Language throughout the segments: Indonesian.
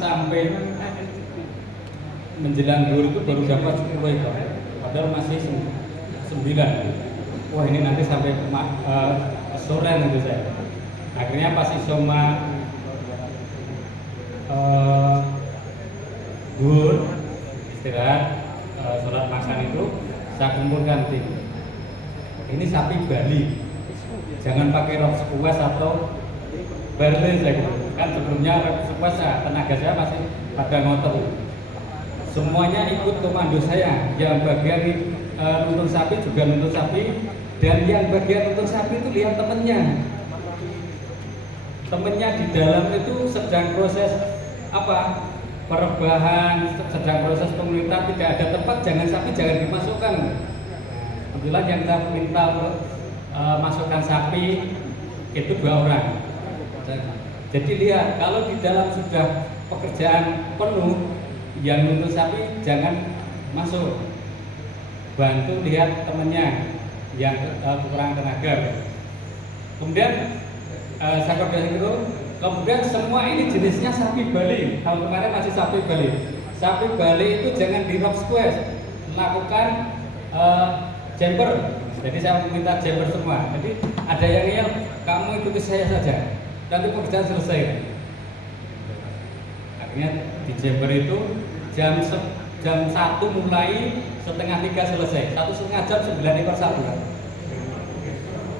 sampai menjelang 2 itu baru dapat 10 ekor, padahal masih 9. Wah, ini nanti sampai sore nanti saya. Akhirnya pas isoma zuhur istirahat, sholat makan itu saya kumpulkan tim. Ini sapi Bali, jangan pakai rok sekuas atau barley saya gitu. Kan sebelumnya rok sekuas tenaga saya masih pada ngotot. Semuanya ikut komando saya. Yang bagian nuntun sapi juga nuntun sapi, dan yang bagian nuntun sapi itu lihat temennya. Temennya di dalam itu sedang proses perebahan, sedang proses pemerintah, tidak ada tempat, sapi jangan dimasukkan. Kebetulan yang saya minta masukkan sapi itu 2 orang. Jadi lihat, kalau di dalam sudah pekerjaan penuh, yang nuntun sapi jangan masuk, bantu lihat temennya yang kurang tenaga. Kemudian saya koordinasi itu, kemudian semua ini jenisnya sapi Bali. Tahun kemarin masih sapi Bali. Sapi Bali itu jangan di rock squash, lakukan jumper. Jadi saya minta jumper semua. Jadi ada yang yel, kamu ikuti saya saja, nanti pekerjaan selesai. Akhirnya di jumper itu jam 1 mulai, setengah 3 selesai. 1,5 jam 9 ekor sapi.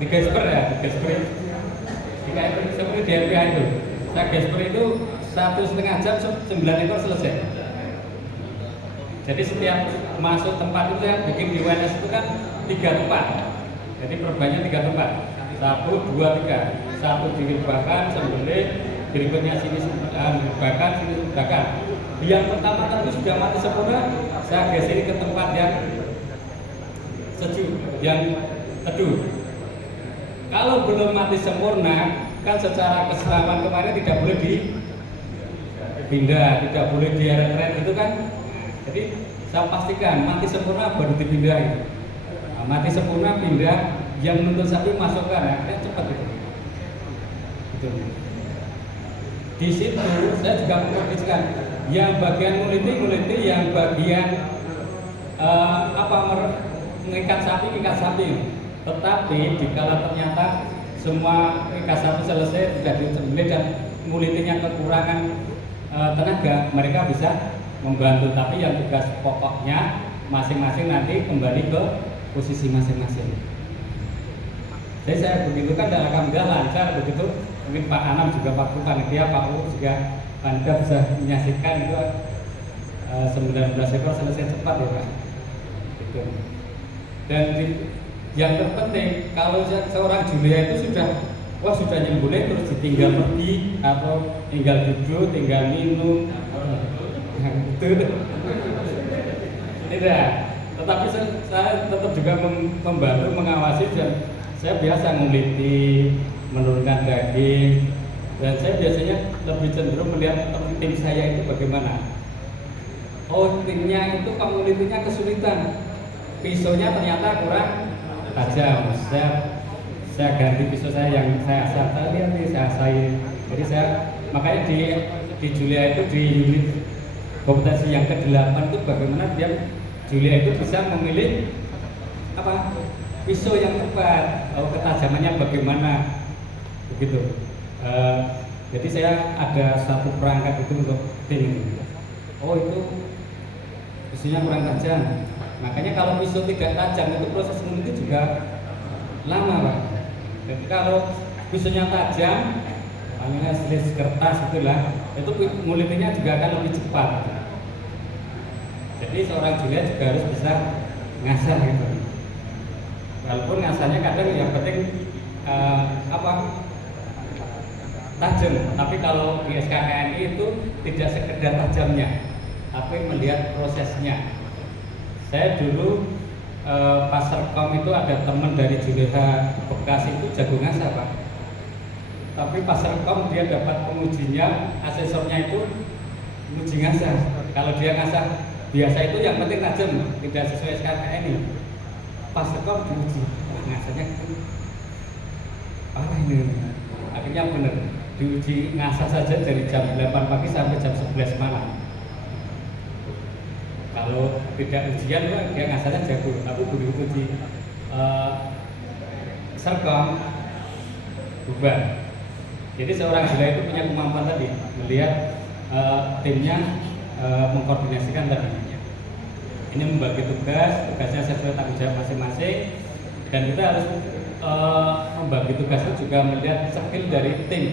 3 gesper ya, 3 gesper. 3 ekor seperti di LPH itu. Saya gesper itu 1,5 jam 9 ekor selesai. Jadi setiap masuk tempat itu saya bikin di WNS itu kan 3 tempat. Jadi perbaikannya 3 tempat. 1, 2, 3. 1 direbahkan, sembelih, berikutnya sini bakar, sini bakar. Yang pertama tentu sudah mati sempurna, saya geser ke tempat yang sejuk, yang teduh. Kalau belum mati sempurna, kan secara keselamatan kemarin tidak boleh dipindah, tidak boleh dieret-eret itu kan. Jadi saya pastikan mati sempurna baru dipindah. Mati sempurna pindah, yang nuntun sapi masukkan, akhirnya cepat itu. Di situ saya juga mengkondisikan yang bagian nguliti, yang bagian mengikat sapi. Tetapi dikala ternyata semua ikat sapi selesai, tidak disembelih dan ngulitinya kekurangan tenaga, mereka bisa membantu. Tapi yang tugas pokoknya masing-masing nanti kembali ke posisi masing-masing. Jadi saya begitu kan dalam alhamdulillah lancar begitu. Mungkin Pak Anam juga, Pak Panitia, Pak U juga Anda bisa menyaksikan itu 19 ekor selesai cepat ya Pak. Gitu. Dan yang terpenting kalau seorang Julia itu sudah nyembelih terus ditinggal pergi atau tinggal duduk, tinggal minum, itu tidak. Tetapi saya tetap juga membantu mengawasi, dan saya biasa nguliti, menurunkan daging, dan saya biasanya lebih cenderung melihat tim saya itu bagaimana. Oh, timnya itu komunitinya kesulitan, pisaunya ternyata kurang tajam. Saya ganti pisau saya yang saya asal tadi, saya asain. Jadi saya makanya di Julia itu di unit kompetensi yang ke-8 itu bagaimana dia Julia itu bisa memilih pisau yang tepat, ketajamannya bagaimana. Begitu. Jadi saya ada satu perangkat itu untuk tim ini. Oh, itu pisaunya kurang tajam. Makanya kalau pisau tidak tajam itu proses ngulitnya juga lama Pak. Jadi kalau pisaunya tajam, namanya selis kertas itulah, itu ngulitnya juga akan lebih cepat. Jadi seorang Julia juga harus bisa ngasah gitu. Walaupun ngasahnya kadang yang penting tajam, tapi kalau di SKKNI itu tidak sekedar tajamnya, tapi melihat prosesnya. Saya dulu pas Serkom itu ada teman dari Juleha Bekasi itu jago ngasah Pak. Tapi pas Serkom dia dapat pengujinya, asesornya itu menguji ngasah. Kalau dia ngasah biasa itu yang penting tajam, tidak sesuai SKKNI. Pas Serkom diuji, ngasahnya parah ini. Akhirnya benar. diuji ngasah saja dari jam 8 pagi sampai jam 11 malam. Kalau tidak ujian dia ngasahnya jago. Aku begitu di Serkom bubar. Jadi seorang gila itu punya kemampuan tadi melihat timnya mengkoordinasikan tadi. Ini membagi tugasnya sesuai tanggung jawab masing-masing, dan kita harus membagi tugasnya juga melihat skill dari tim.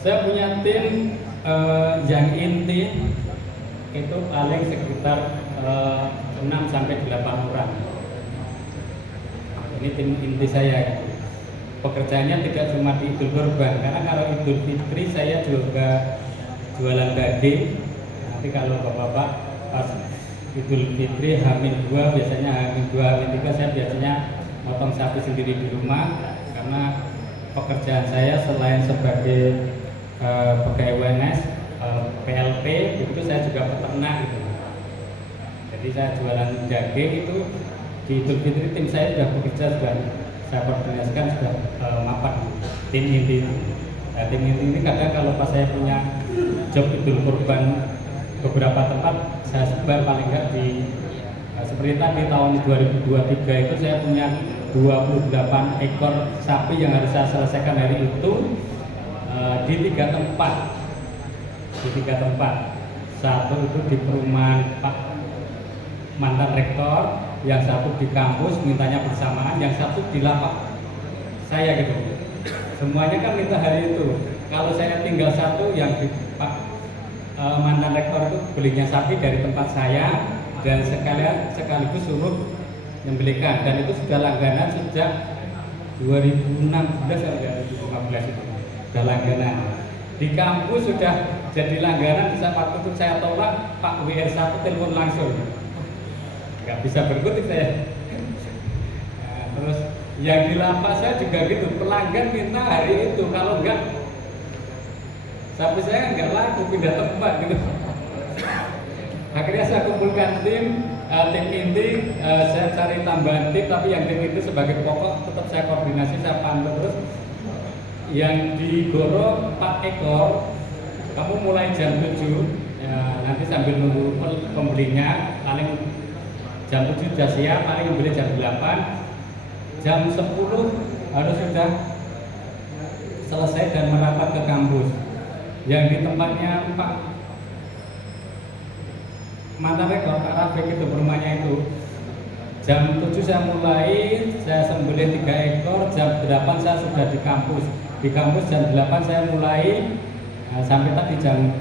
Saya punya tim yang inti itu paling sekitar 6 sampai 8 orang. Ini tim inti saya. Pekerjaannya tidak cuma di Idul Kurban, karena kalau Idul Fitri saya juga jualan daging. Nanti kalau bapak-bapak pas Idul Fitri H-2 biasanya H-2 H-3 saya biasanya potong sapi sendiri di rumah, karena pekerjaan saya selain sebagai pegawai WNS, PLP, itu saya juga peternak gitu. Jadi saya jualan daging itu di Idul Fitri tim saya sudah bekerja, sudah saya koordinasikan, sudah mapan tim inti itu. Nah, tim inti ini kadang kalau pas saya punya job Idul Kurban beberapa tempat saya sebar paling enggak di seperti tadi tahun 2023 itu saya punya 28 ekor sapi yang harus saya selesaikan hari itu di 3 tempat. Di 3 tempat. Satu itu di perumahan Pak mantan rektor, yang satu di kampus mintanya bersamaan, yang satu di lapak saya gitu. Semuanya kan minta hari itu. Kalau saya tinggal satu, yang di Pak mantan rektor itu belinya sapi dari tempat saya dan sekaligus suruh membelikan, dan itu sudah langganan sejak 2016 sampai 2015 itu sudah langganan. Di kampus sudah jadi langganan, bisa waktu itu saya tolak, Pak WR1 telepon langsung, nggak bisa berkutik saya. Nah, terus yang di lapak saya juga gitu, pelanggan minta hari itu, kalau enggak sapi saya nggak laku, pindah tempat gitu. Akhirnya saya kumpulkan tim inti, saya cari tambahan tim, tapi yang tim itu sebagai pokok tetap saya koordinasi, saya pantau terus. Yang di Goro 4 ekor, kamu mulai jam 7, ya, nanti sambil nunggu pembelinya, paling jam 7 sudah siap, paling membeli jam 8, jam 10 harus sudah selesai dan merapat ke kampus. Yang di tempatnya Pak mantan rektor, Pak Rafiq itu rumahnya itu, jam 7 saya mulai, saya sembelih 3 ekor, jam 8 saya sudah di kampus. Di kampus jam 8 saya mulai, sampai tadi jam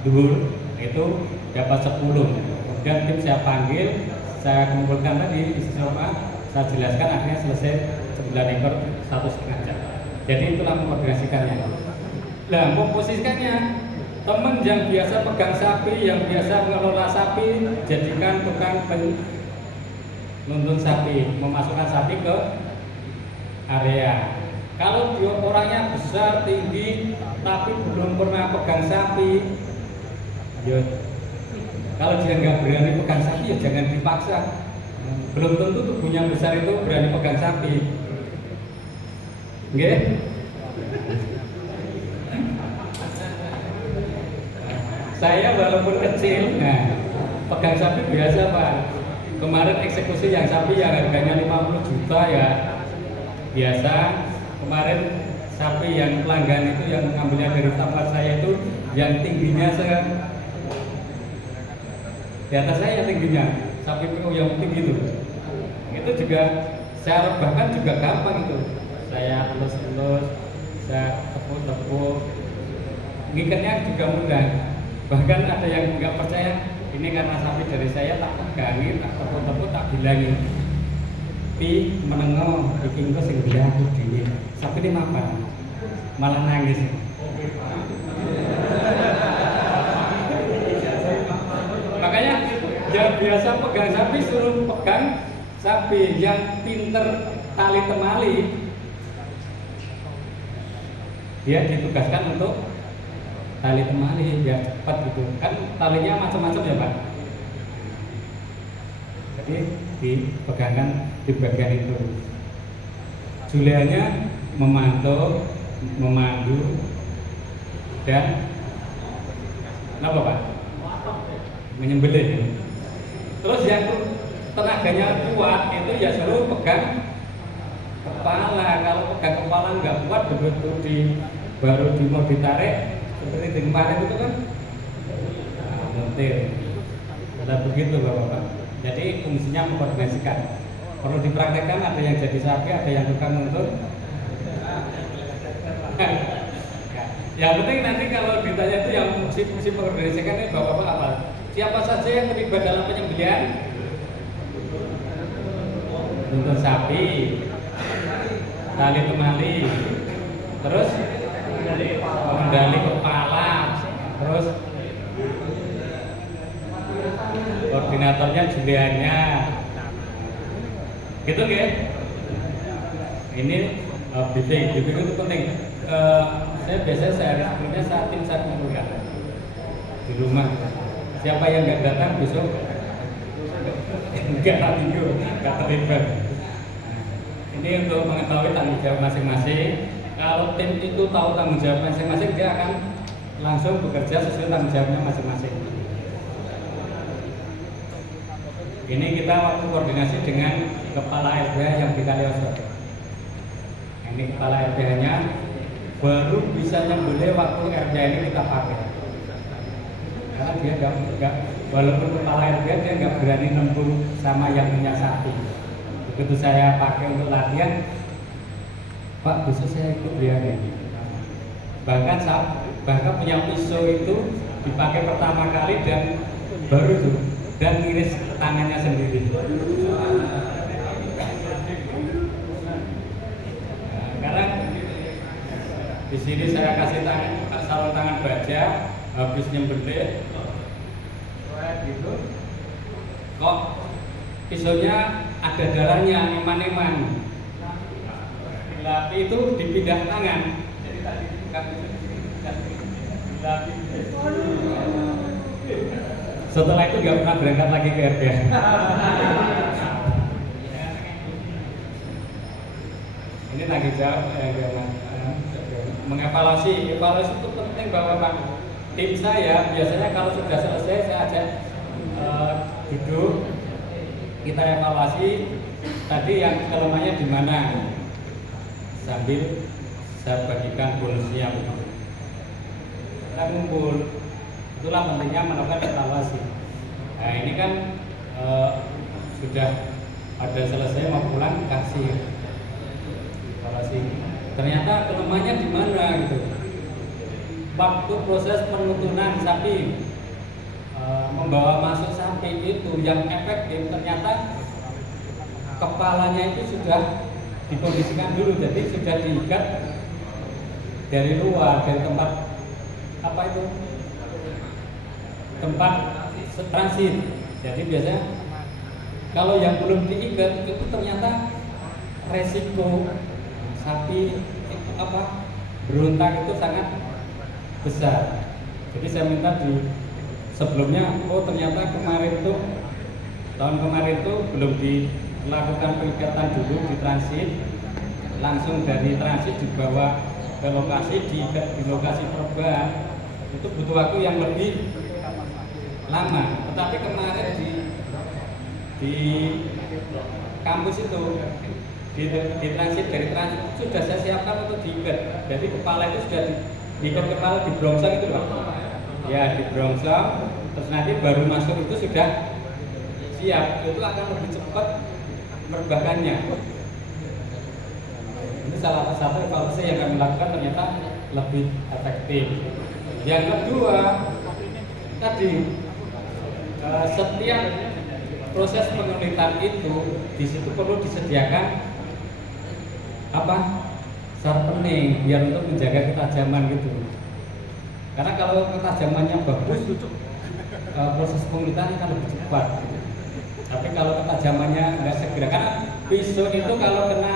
duhur itu dapat 10. Kemudian tim saya panggil, saya kumpulkan tadi isi sofa, saya jelaskan, akhirnya selesai 9 ekor 1,5 jam. Jadi itulah mengkoordinasikannya. Nah, memposisikannya, teman yang biasa pegang sapi, yang biasa mengelola sapi, jadikan tukang penuntun sapi, memasukkan sapi ke area. Kalau dia orangnya besar, tinggi, tapi belum pernah pegang sapi, ya, kalau dia nggak berani pegang sapi, ya jangan dipaksa. Belum tentu tubuhnya besar itu berani pegang sapi. Oke? Saya walaupun kecil, nah, pegang sapi biasa Pak. Kemarin eksekusi yang sapi yang harganya 50 juta ya biasa. Kemarin sapi yang pelanggan itu yang mengambilnya dari tempat saya itu yang tingginya di atas saya tingginya, sapi PO yang tinggi itu juga saya rebahkan juga gampang itu. Saya elus-elus, saya tepuk-tepuk, ngikatnya juga mudah. Bahkan ada yang nggak percaya, ini karena sapi dari saya tak pegangin, tak tepuk-tepuk, tak bilangin. Pi menengok, bikin gue sing dia aku dini. Sapi ini mapan, malah nangis. Makanya yang biasa pegang sapi suruh pegang sapi, yang pinter tali temali dia ditugaskan untuk tali temali biar cepat gitu. Kan talinya macam-macam ya Pak. Jadi dipegangkan di bagian itu. Julianya memantau, memandu, dan apa Pak? Menyembelih. Terus yang tenaganya kuat itu ya suruh pegang kepala. Kalau pegang kepala nggak kuat, begitu baru mau ditarik seperti di kemarin itu kan montir. Nah, begitu Bapak-Bapak. Jadi fungsinya mengkoordinasikan. Perlu dipraktekkan, ada yang jadi sapi, ada yang tukang nuntut. Yang penting nanti kalau ditanya itu yang fungsi mengorganisasikan ini Bapak-Bapak apa? Siapa saja yang terlibat dalam penyembelihan? Nuntut sapi, tali temali, terus kendali kepala, terus koordinatornya juliannya, gitu ya. Ini briefing itu penting. Saya biasanya sebelumnya saat tim saya kumpulkan di rumah. Siapa yang nggak datang besok nggak terlibat. Ini untuk mengetahui tanggung jawab masing-masing. Kalau tim itu tahu tanggung jawab masing-masing, dia akan langsung bekerja sesuai tanggung jawabnya masing-masing. Ini kita waktu koordinasi dengan kepala LBH yang di Kaliosor. Ini kepala LBH-nya baru bisa nyembelih waktu RBH ini kita pakai. Karena dia nggak, walaupun kepala LBH dia nggak berani nempur sama yang punya sapi. Begitu saya pakai untuk latihan, Pak, besok saya ikut dia nih. Bahkan punya pisau itu dipakai pertama kali dan baru tuh dan ngiris tangannya sendiri. Nah, karena di sini saya kasih sarung tangan baja, habis nyembelih, gitu. Kok pisaunya ada darahnya, eman-eman. Dilatih itu dipindah tangan. Jadi tadi dilatih. Setelah itu nggak pernah berangkat lagi ke RBH. Ini tanggung jawab mengevaluasi. Evaluasi itu penting Bapak. Tim saya biasanya kalau sudah selesai saya ajak duduk, kita evaluasi tadi yang kelemahannya di mana, sambil saya bagikan bonusnya. Kita ngumpul. Itulah pentingnya melakukan evaluasi. Nah ini kan sudah ada selesai mau pulang kasih evaluasi. Ternyata kelemahannya di mana gitu. Waktu proses penutunan sapi membawa masuk sapi itu yang efektif ternyata kepalanya itu sudah dikondisikan dulu, jadi sudah diikat dari luar, dari tempat apa itu, tempat transit. Jadi biasanya kalau yang belum diikat itu ternyata resiko sapi berontak itu sangat besar. Jadi saya minta di sebelumnya, ternyata tahun kemarin itu belum dilakukan pengikatan dulu di transit, langsung dari transit dibawa ke lokasi, di lokasi perban itu butuh waktu yang lebih lama. Tetapi kemarin di kampus itu di transit, dari transit sudah saya siapkan untuk diikat. Jadi kepala itu sudah diikat, kepala dibrongsong itu Pak. Ya dibrongsong, terus nanti baru masuk itu sudah siap. Itu akan lebih cepat merbakannya. Ini salah satu evaluasi yang kami lakukan, ternyata lebih efektif. Yang kedua tadi setiap proses pengulitan itu di situ perlu disediakan sharpening biar untuk menjaga ketajaman gitu. Karena kalau ketajamannya bagus, proses pengulitan akan lebih cepat. Tapi kalau ketajamannya nggak segera, karena pisau itu kalau kena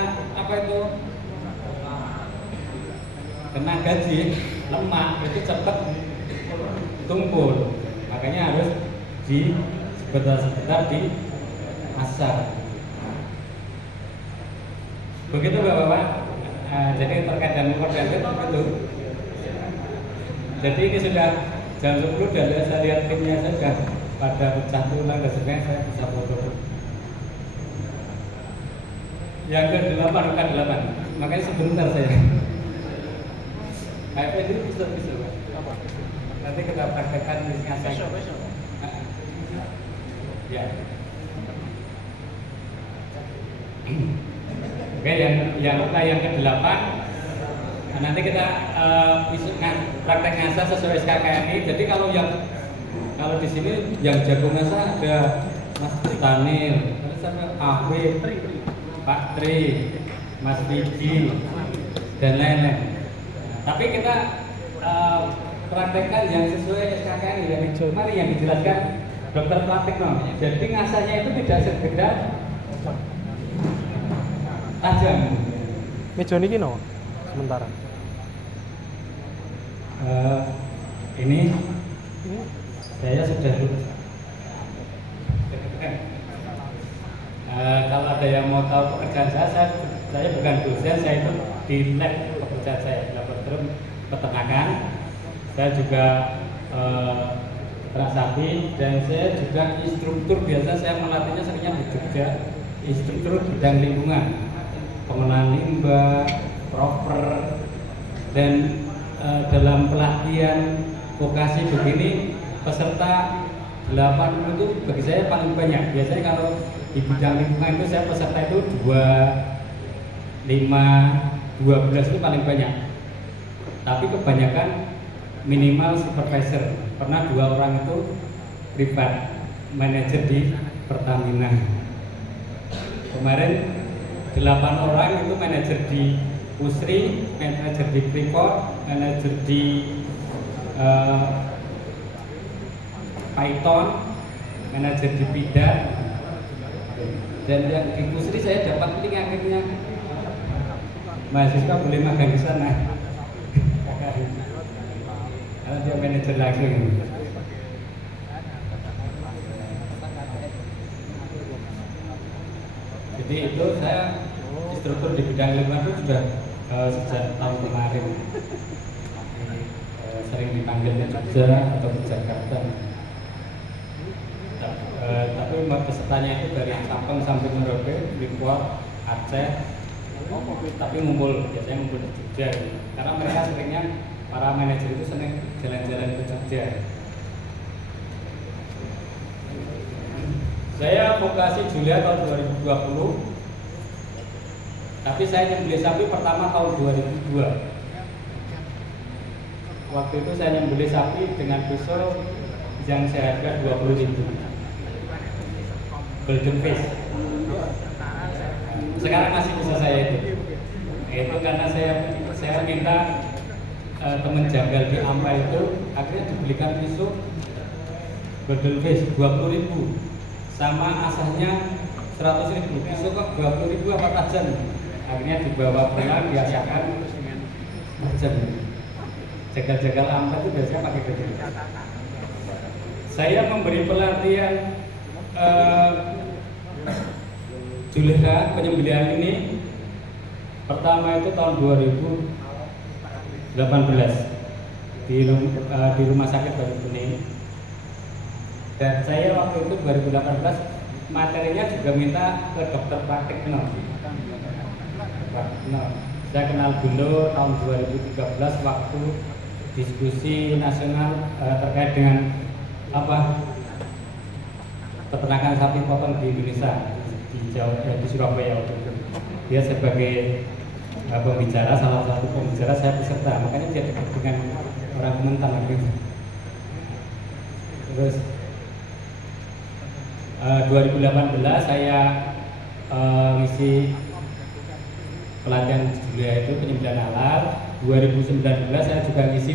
gaji lemak itu cepat tumpul, makanya harus sebentar di asar. Begitu Bapak-Bapak. Jadi terkait dengan koordinator itu. Jadi ini sudah jam 10 dan saya lihat timnya saja pada pecah tulang dan sebagainya, saya bisa foto. Yang ke-8 bukan 8, makanya sebentar saya. Kayak ini bisa Pak. Nanti kita praktekkan di besok. Ya. Oke, yang ke-8 nanti kita praktek ngasah sesuai SKKNI. Jadi kalau di sini yang jago ngasah ada Mas Tanir, terus ada Afif, Pak Tri, Mas Wiji, dan lain-lain. Tapi kita praktekkan yang sesuai SKKNI yang kemarin yang dijelaskan Dr. Pratikno. Jadi ngasahnya itu tidak sekedar tajam. Meja niki no sementara. Ini saya sudah lulus. Kalau ada yang mau tahu pekerjaan saya bukan dosen, saya itu di lab pekerjaan saya, laboratorium peternakan. Saya juga peternak sapi dan saya juga instruktur. Biasa saya melatihnya seringnya di Jogja, instruktur bidang lingkungan, pengenalan limbah, proper, dan dalam pelatihan vokasi begini peserta 8 itu bagi saya paling banyak. Biasanya kalau di bidang lingkungan itu saya peserta itu 2, 5, 12 itu paling banyak. Tapi kebanyakan minimal supervisor. Pernah 2 orang itu privat manajer di Pertamina. Kemarin 8 orang itu manajer di Usri, manajer di Freeport, manajer di Python, manajer di Pidar, dan yang di Usri saya dapat link akhirnya mahasiswa boleh magang di sana karena dia manajer langsung. Jadi itu saya instruktur di bidang lingkungan itu sudah sejak tahun kemarin. Sering dipanggilnya Jogja atau ke Jakarta. Tapi pesertanya itu dari Sabang sampai Merauke, Freeport, Aceh. Tapi biasanya ngumpul di Jogja. Karena mereka seringnya para manajer itu senang jalan-jalan ke Jogja. Saya vokasi Julia tahun 2020. Tapi saya nyembelih sapi pertama tahun 2002. Waktu itu saya nyembelih sapi dengan pisau yang seharga 20.000. Golden Face. Sekarang masih bisa saya itu. Itu karena saya minta teman jagal di Ampa itu akhirnya dibelikan pisau Golden Face 20.000 sama asahnya 100.000. Pisau kok 20.000 apa tajam? Akhirnya dibawa pulang biasakan tajam. Jagal-jagal Ampa itu biasanya pakai gede. Saya memberi pelatihan Juleha penyembelihan ini pertama itu tahun 2018 di rumah sakit Baru Kuning. Dan saya waktu itu 2018 materinya juga minta ke dokter Pratikno. Saya kenal dulu tahun 2013 waktu diskusi nasional terkait dengan peternakan sapi potong di Indonesia di Surabaya waktu itu. Dia sebagai pembicara, salah satu pembicara, saya peserta, makanya dia dekat dengan orang Kementan gitu. Terus 2018 saya ngisi pelatihan Julia itu penyembelihan halal. 2019 saya juga ngisi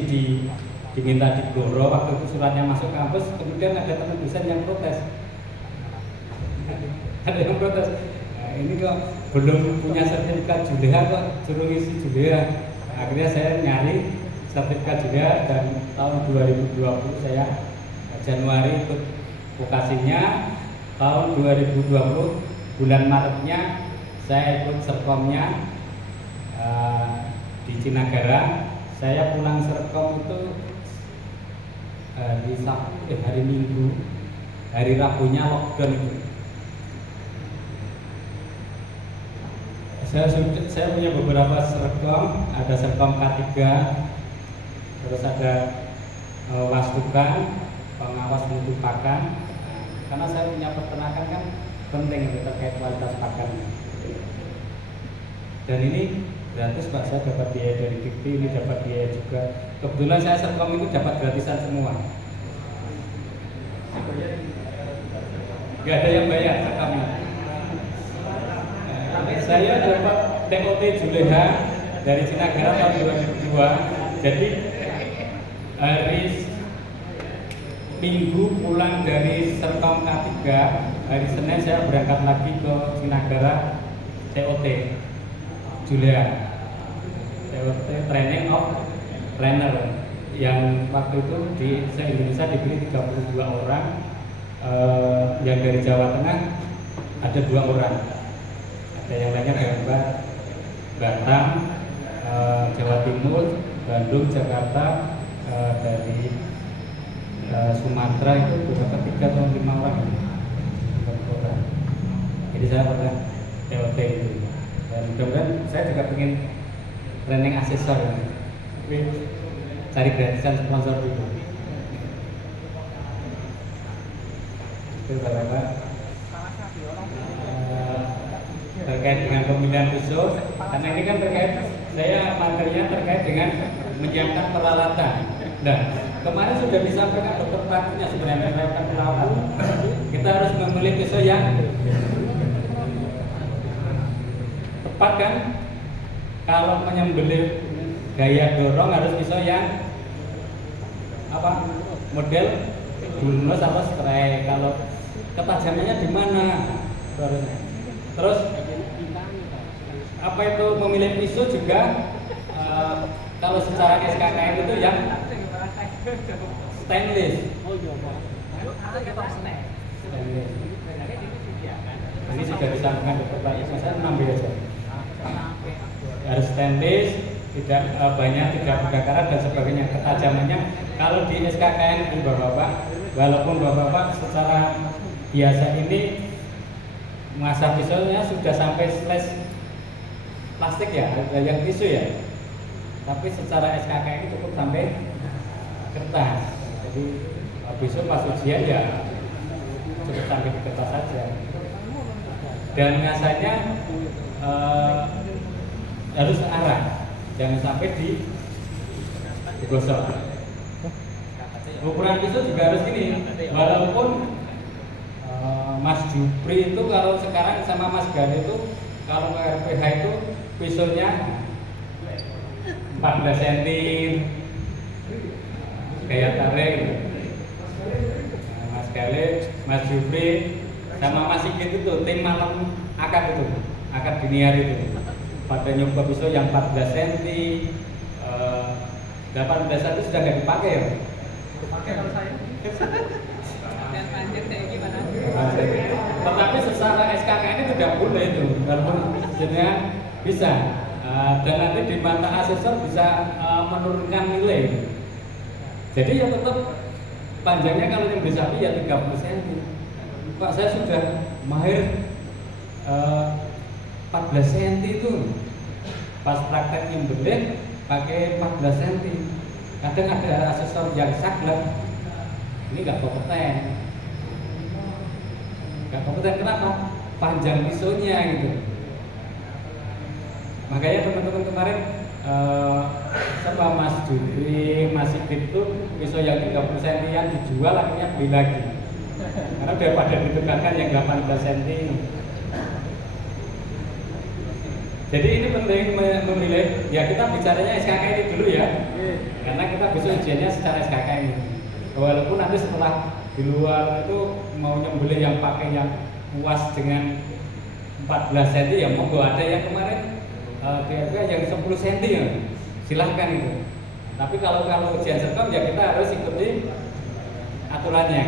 diminta di Bloro. Waktu itu suratnya masuk kampus, kemudian ada teman dosen yang protes. Ada yang protes. Nah, ini kok belum punya sertifikat Julia kok suruh ngisi Julia. Akhirnya saya nyari sertifikat Julia dan tahun 2020 saya Januari ikut vokasinya. Tahun 2020 bulan Maretnya saya ikut serkomnya di Cinagara. Saya pulang Serkom itu hari Minggu, hari Rabunya lockdown itu. Saya punya beberapa Serkom, ada Serkom K3, terus ada Wastukan, pengawas mutu pakan. Karena saya punya peternakan kan penting terkait kualitas pakan. Dan ini gratis Pak, saya dapat biaya dari Dikti, ini dapat biaya juga. Kebetulan saya Serkom ini dapat gratisan semua. Gak ada yang bayar Serkomnya. Saya dapat TOT Juleha dari Cinagara tahun 2002. Jadi hari Minggu pulang dari Serkom K3, hari Senin saya berangkat lagi ke Cinagara TOT Juleha, TOT Training of Trainer, yang waktu itu di se-Indonesia dipilih 32 orang, yang dari Jawa Tengah ada 2 orang, ada yang lainnya dari Batam, Jawa Timur, Bandung, Jakarta, dari Sumatera itu beberapa 3 atau 5 orang. Jadi saya pernah TOT itu. Dan mudah-mudahan saya juga ingin training asesor, tapi cari gratisan sponsor dulu. Itu Bapak. Terkait dengan pemilihan pisau, karena ini kan terkait, saya materinya terkait dengan menyiapkan peralatan. Nah, kemarin sudah disampaikan dokter praktiknya sebenarnya menyiapkan peralatan. Kita harus memilih pisau yang tepat kan? Kalau menyembelih gaya dorong harus pisau yang apa? Model bulnus atau strike. Kalau ketajamannya di mana? Terus apa itu memilih pisau juga kalau secara SKKN itu yang stainless. Ini sudah disampaikan dokter praktik, saya mengambil aja. Harus stainless, tidak banyak, tidak berkarat dan sebagainya. Ketajamannya kalau di SKKN ini Bapak-bapak, walaupun Bapak-bapak secara biasa ini mengasah pisaunya sudah sampai slash plastik ya, ada yang tisu ya. Tapi secara SKKN cukup sampai kertas. Jadi pisau pas ujian ya cukup sampai di kertas saja. Dan ngasahnya harus arah, jangan sampai digosok. Ukuran pisau juga harus gini, walaupun Mas Jupri itu kalau sekarang sama Mas Gani itu kalau ke RPH itu pisaunya 14 cm kayak tarik. Mas Gale, Mas Jupri sama Mas Sigit itu tim malam akad itu, akad diniar itu pada nyoba pisau yang 14 cm 18 cm sudah nggak dipakai ya? Dipakai kalau saya yang panjang kayak gimana? Tetapi secara SKKN ini tidak boleh itu, walaupun sebenarnya bisa. Dan nanti di mata asesor bisa menurunkan nilai. Jadi ya tetap panjangnya kalau yang beli sapi ya 30 cm. Pak saya sudah mahir 14 cm itu. Pas praktek nyembelih pakai 14 cm. Kadang ada asesor yang saklek. Ini nggak kompeten. Nggak kompeten kenapa? Panjang pisaunya gitu. Makanya teman-teman kemarin sama Mas Jupri, Mas Sigit itu pisau yang 30 cm yang dijual akhirnya beli lagi. Karena daripada ditukarkan yang 18 cm. Jadi ini penting memilih. Ya kita bicaranya SKKN dulu ya. Karena kita besok ujiannya secara SKKN. Walaupun nanti setelah di luar itu mau nyembelih yang pakai yang puas dengan 14 cm ya monggo, ada yang kemarin kira-kira yang 10 cm ya silahkan itu. Tapi kalau ujian Serkom ya kita harus ikuti aturannya.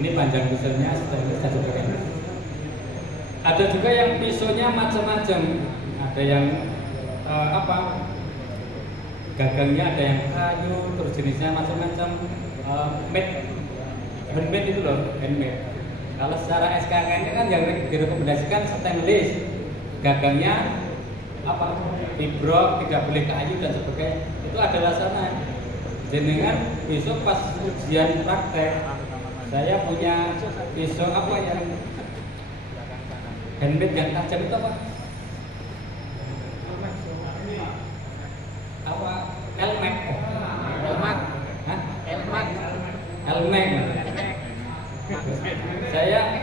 Ini panjang pisaunya sudah sebagainya. Ada juga yang pisaunya macam-macam. Ada yang gagangnya ada yang kayu, terus jenisnya macam-macam. Handmade itu loh, handmade. Kalau secara SKKN kan yang direkomendasikan stainless, gagangnya fibrok, tidak boleh kayu dan sebagainya. Itu adalah sana. Jenengan besok pas ujian praktek, saya punya pisau yang handmade yang tajam itu apa? Elmek. Elmek. Saya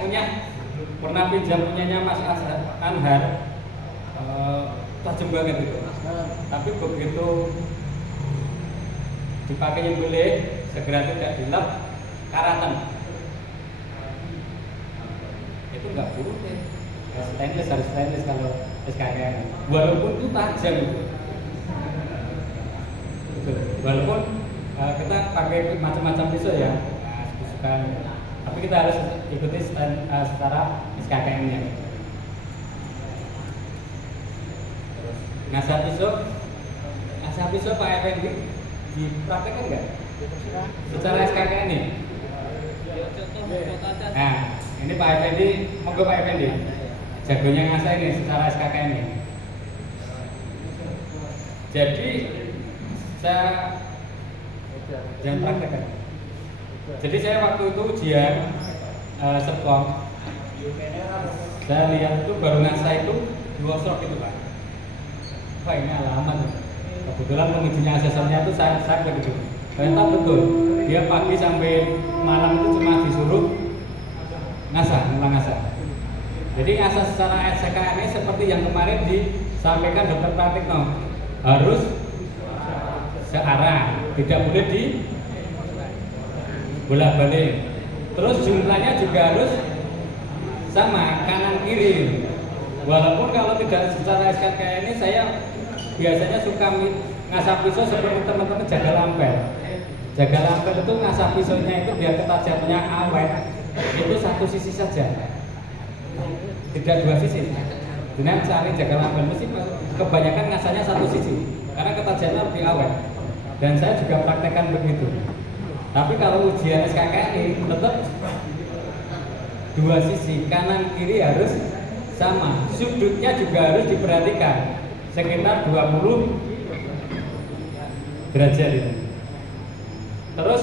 pernah pinjam punyanya Mas Anhar, tajam banget itu. Tapi begitu dipakainya boleh, segera tidak dilap, karatan. Itu nggak buruk ya. Stainless harus stainless kalau SKKN. Walaupun itu tajam itu. Walaupun kita pakai macam-macam pisau ya, tapi kita harus ikuti secara SKKN-nya. Ngasah pisau Pak Effendi dipraktekkan nggak? Secara SKKN ini. Nah, ini Pak Effendi, monggo Pak Effendi. Jagonya ngasah ini secara SKKN ini. Jadi saya jangan praktekkan. Jadi saya waktu itu ujian Serpong, saya lihat itu baru ngasah itu 2 slok itu Pak. Wah ini alamat. Kebetulan pengujinya asesornya itu saya begitu. Ternyata betul. Dia pagi sampai malam itu cuma disuruh ngulang ngasah. Jadi ngasah secara SKKN ini seperti yang kemarin disampaikan Dr. Pratikno, harus searah, tidak boleh di bolak-balik. Terus jumlahnya juga harus sama, kanan kiri. Walaupun kalau tidak secara SKKN ini saya biasanya suka ngasah pisau seperti teman-teman jaga lampel. Jaga lampel itu ngasah pisaunya itu biar ketajamannya awet, itu satu sisi saja, tidak 2 sisi. Dengan cari jaga lampel mesti kebanyakan ngasahnya satu sisi karena ketajamannya lebih awet. Dan saya juga praktekkan begitu. Tapi kalau ujian SKKN ini tetap 2 sisi, kanan kiri harus sama. Sudutnya juga harus diperhatikan sekitar 20 derajat itu. Terus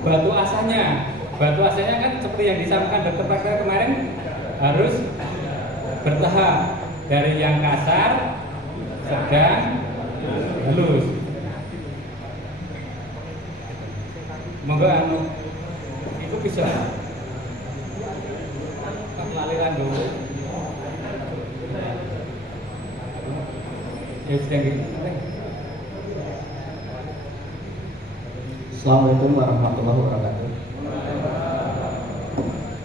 batu asanya kan seperti yang disampaikan Dr. Praktek kemarin harus bertahap dari yang kasar, sedang, halus. Monggo itu bisa kelaliran dulu. Ya sedang gitu. Assalamualaikum warahmatullahi wabarakatuh.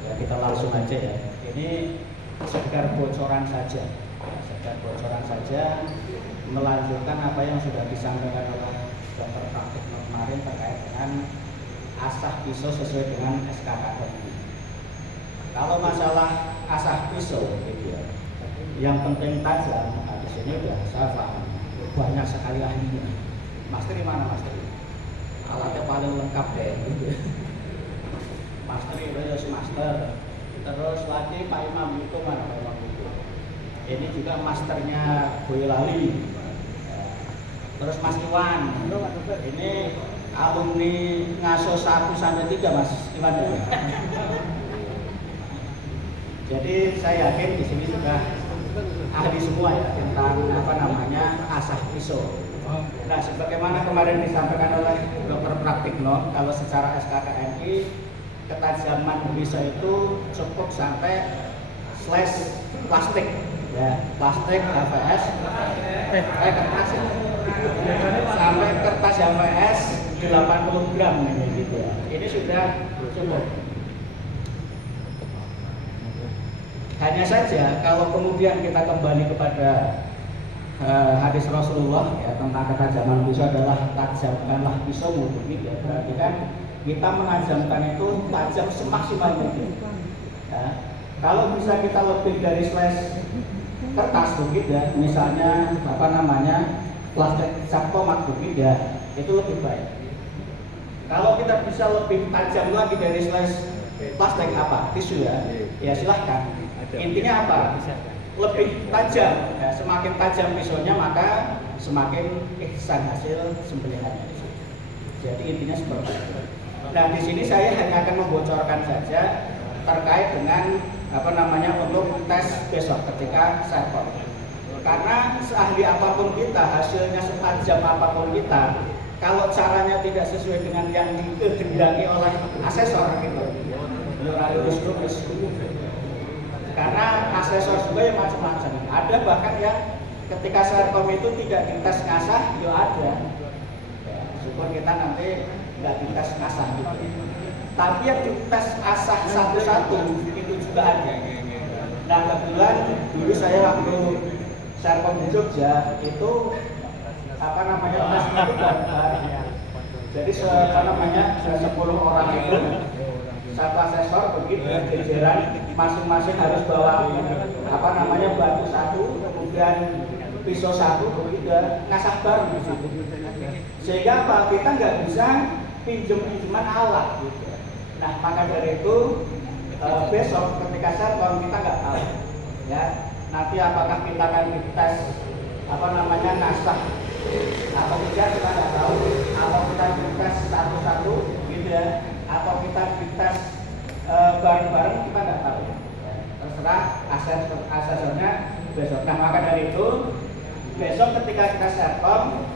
Ya, kita langsung aja ya. Ini sekedar bocoran saja, melanjutkan apa yang sudah disampaikan oleh Dr. Pratik kemarin terkait dengan asah pisau sesuai dengan SKKN. Kalau masalah asah pisau, gitu ya, yang penting tajam. Nah, di sini udah saya paham. Banyak sekali ahlinya. Master di mana Master? Alatnya paling lengkap deh. Gitu. Master itu ya master. Terus lagi Pak Imam itu mana Pak Imam itu? Ini juga masternya Boyolali. Terus Mas Iwan. Ini alumni ngaso 1 sampai 3 Mas Iwan. Jadi saya yakin di sini sudah ahli semua ya tentang asah pisau. Nah, sebagaimana kemarin disampaikan oleh Dr. Praktikno, kalau secara SKKNI ketajaman pisau itu cukup sampai slash plastik, ya plastik HVS, kertas sampai kertas HVS 80 gram gitu ya. Ini sudah cukup. Hanya saja kalau kemudian kita kembali kepada hadis Rasulullah ya tentang ketajaman pisau adalah tajamkanlah pisaumu, ya, berarti kan kita menajamkan itu tajam semaksimal mungkin. Ya. Kalau bisa kita lebih dari slash kertas begitu ya, misalnya apa namanya plastik cap tomat begitu ya, itu lebih baik. Kalau kita bisa lebih tajam lagi dari slash plastik apa tisu ya silahkan. Intinya apa? Lebih tajam, ya, semakin tajam pisaunya maka semakin ihsan hasil sembelihannya. Jadi intinya seperti itu. Nah di sini saya hanya akan membocorkan saja terkait dengan apa namanya untuk tes besok ketika server. Karena seahli apapun kita, hasilnya setajam apapun kita, kalau caranya tidak sesuai dengan yang dikehendaki oleh asesor gitu, lurus. Karena asesor juga yang macam-macam. Ada bahkan yang ketika serkom itu tidak dites ngasah, ya ada. Syukur kita nanti nggak dites ngasah gitu. Tapi yang dites asah satu-satu itu juga ada. Nah kebetulan dulu saya waktu serkom di Jogja itu apa namanya tesnya itu bareng. Jadi apa namanya 10 orang itu satu asesor begitu jajaran masing-masing harus bawa apa namanya batu satu, kemudian pisau satu begitu ngasah bareng di situ. Sehingga apa kita nggak bisa pinjeman alat gitu. Nah maka dari itu besok ketika serkom kita nggak tahu ya nanti apakah kita akan dites apa namanya ngasah atau tidak kita nggak tahu, atau kita dites satu-satu gitu ya, atau kita dites bareng-bareng kita nggak tahu ya. Terserah asesornya besok. Nah maka dari itu besok ketika kita serkom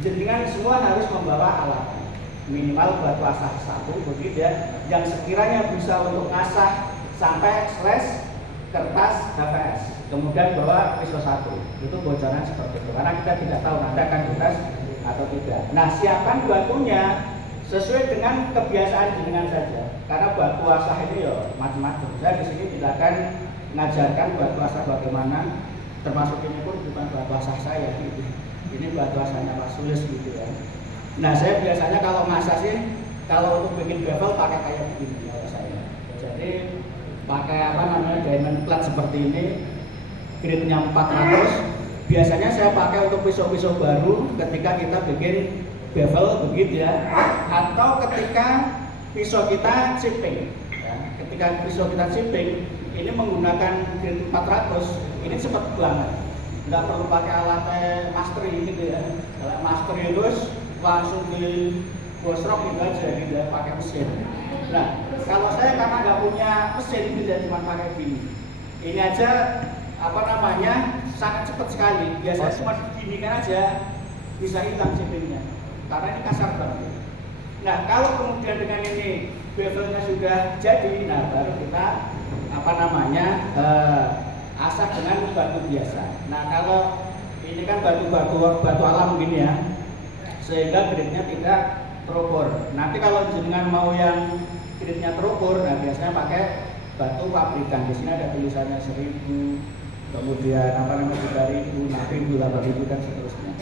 jenengan semua harus membawa alat minimal batu asah satu begitu ya, yang sekiranya bisa untuk ngasah sampai slash kertas HVS, kemudian bawa pisau satu. Itu bocoran seperti itu karena kita tidak tahu nanti akan dites atau tidak. Nah siapkan batunya sesuai dengan kebiasaan jenengan saja, karena batu asah ini ya macam-macam. Saya di sini tidak akan mengajarkan batu asah bagaimana, termasuk ini pun bukan batu asah saya gitu. Ini batu asahnya Pak Sulis gitu ya. Nah saya biasanya kalau ngasah sih kalau untuk bikin bevel pakai kayak begini kalau saya. Jadi pakai apa namanya diamond plat seperti ini, grade-nya 400. Biasanya saya pakai untuk pisau-pisau baru ketika kita bikin bevel begitu ya, atau ketika pisau kita chipping ya. Ketika pisau kita chipping ini menggunakan grade 400 ini cepat banget, nggak perlu pakai alat mastery gitu ya. Kalau mastery terus langsung di gosrok gitu aja gitu ya, pakai mesin. Nah kalau saya karena nggak punya mesin gitu ya, cuma pakai gini ini aja apa namanya sangat cepat sekali. Biasanya cuma diginikan aja bisa hilang chippingnya karena ini kasar banget. Nah kalau kemudian dengan ini bevelnya sudah jadi, nah baru kita apa namanya asah dengan batu biasa. Nah kalau ini kan batu alam gini ya, sehingga grade-nya tidak terukur. Nanti kalau jenengan mau yang grade-nya terukur, nah biasanya pakai batu pabrikan. Di sini ada tulisannya 1000, kemudian apa namanya 3000, 6000, 8000 dan seterusnya.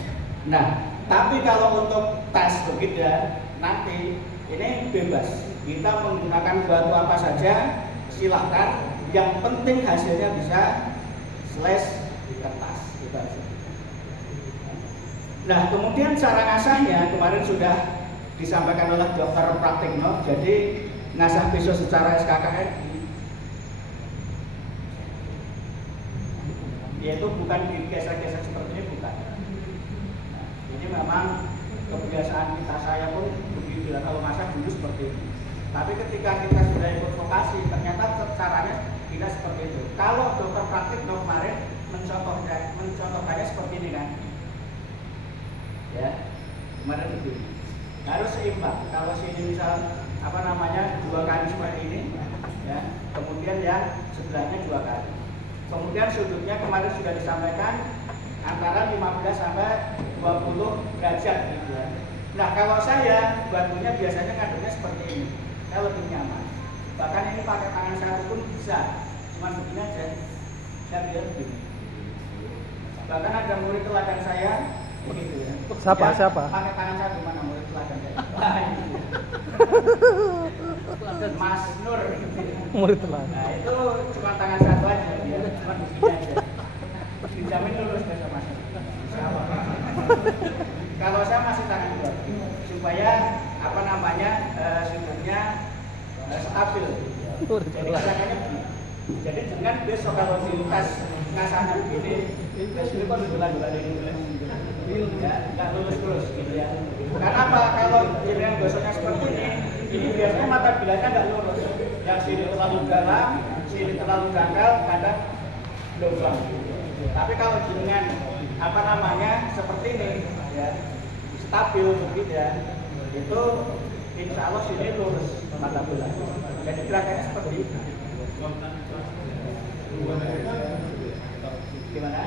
Nah, tapi kalau untuk tes begitu ya, nanti ini bebas. Kita menggunakan batu apa saja, silahkan. Yang penting hasilnya bisa slash di kertas. Gitu aja. Nah, kemudian cara ngasahnya kemarin sudah disampaikan oleh Dr. Pratikno. Jadi ngasah pisau secara SKKNI yaitu bukan digesek-gesek seperti ini, bukan. Nah, ini memang kebiasaan kita, saya pun begitu ya, kalau ngasah dulu seperti ini. Tapi ketika kita sudah ikut vokasi, ternyata caranya tidak seperti itu. Kalau Dr. Pratikno kemarin mencontohkannya seperti ini kan. Ya, kemarin begini. Harus seimbang. Kalau sini misal apa namanya 2 kali seperti ini, ya, kemudian yang sebelahnya 2 kali. Kemudian sudutnya kemarin sudah disampaikan antara 15 sampai 20 derajat gitu ya. Nah kalau saya batunya biasanya ngaduknya seperti ini, saya lebih nyaman. Bahkan ini pakai tangan satu pun bisa, cuma begini aja, saya biar begini. Bahkan ada murid teladan saya begitu ya. Siapa? Pakai tangan satu, mana murid teladan saya. Mas Nur. Murid telat. Nah itu cuma tangan satu aja, ya. Cuma di sini aja. Dijamin lulus besok Mas. Insya Allah. Kalau saya masih tangan dua, supaya apa namanya sudutnya stabil. Jadi gerakannya begini. Jadi dengan besok kalau dilintas ngasahnya begini, besok itu kan dua ini, ya, nggak lurus gitu ya. Karena apa? Kalau jenengan gosoknya seperti ini biasanya mata bilanya nggak lurus. Yang sini terlalu dalam, sini terlalu dangkal, kadang lubang. Tapi kalau jenengan apa namanya seperti ini, ya, stabil begitu ya, itu insya Allah sini lurus mata bilang. Jadi gerakannya seperti itu. Gimana?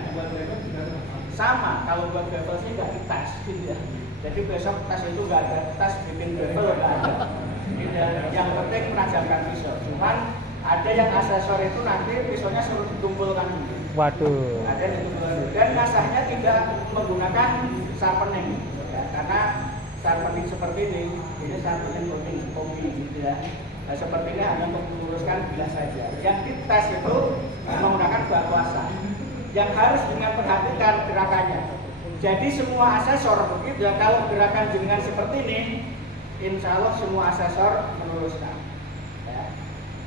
Sama, kalau buat bevel sih nggak di tas gitu ya. Jadi besok tas itu nggak ada tas bikin bevel nggak ada. Gitu ya. Yang penting menajamkan pisau. Cuman ada yang asesor itu nanti pisaunya suruh ditumpulkan. Waduh. Ada yang ditumpulkan. Dan ngasahnya tidak menggunakan sharpening, ya, karena sharpening seperti ini sharpening kombi gitu ya. Nah, seperti ini hanya untuk meluruskan bilas saja. Yang di tes itu menggunakan batu asah yang harus dengan perhatikan gerakannya. Jadi semua asesor begitu ya, kalau gerakan jenengan seperti ini, insya Allah semua asesor meluruskan. Ya,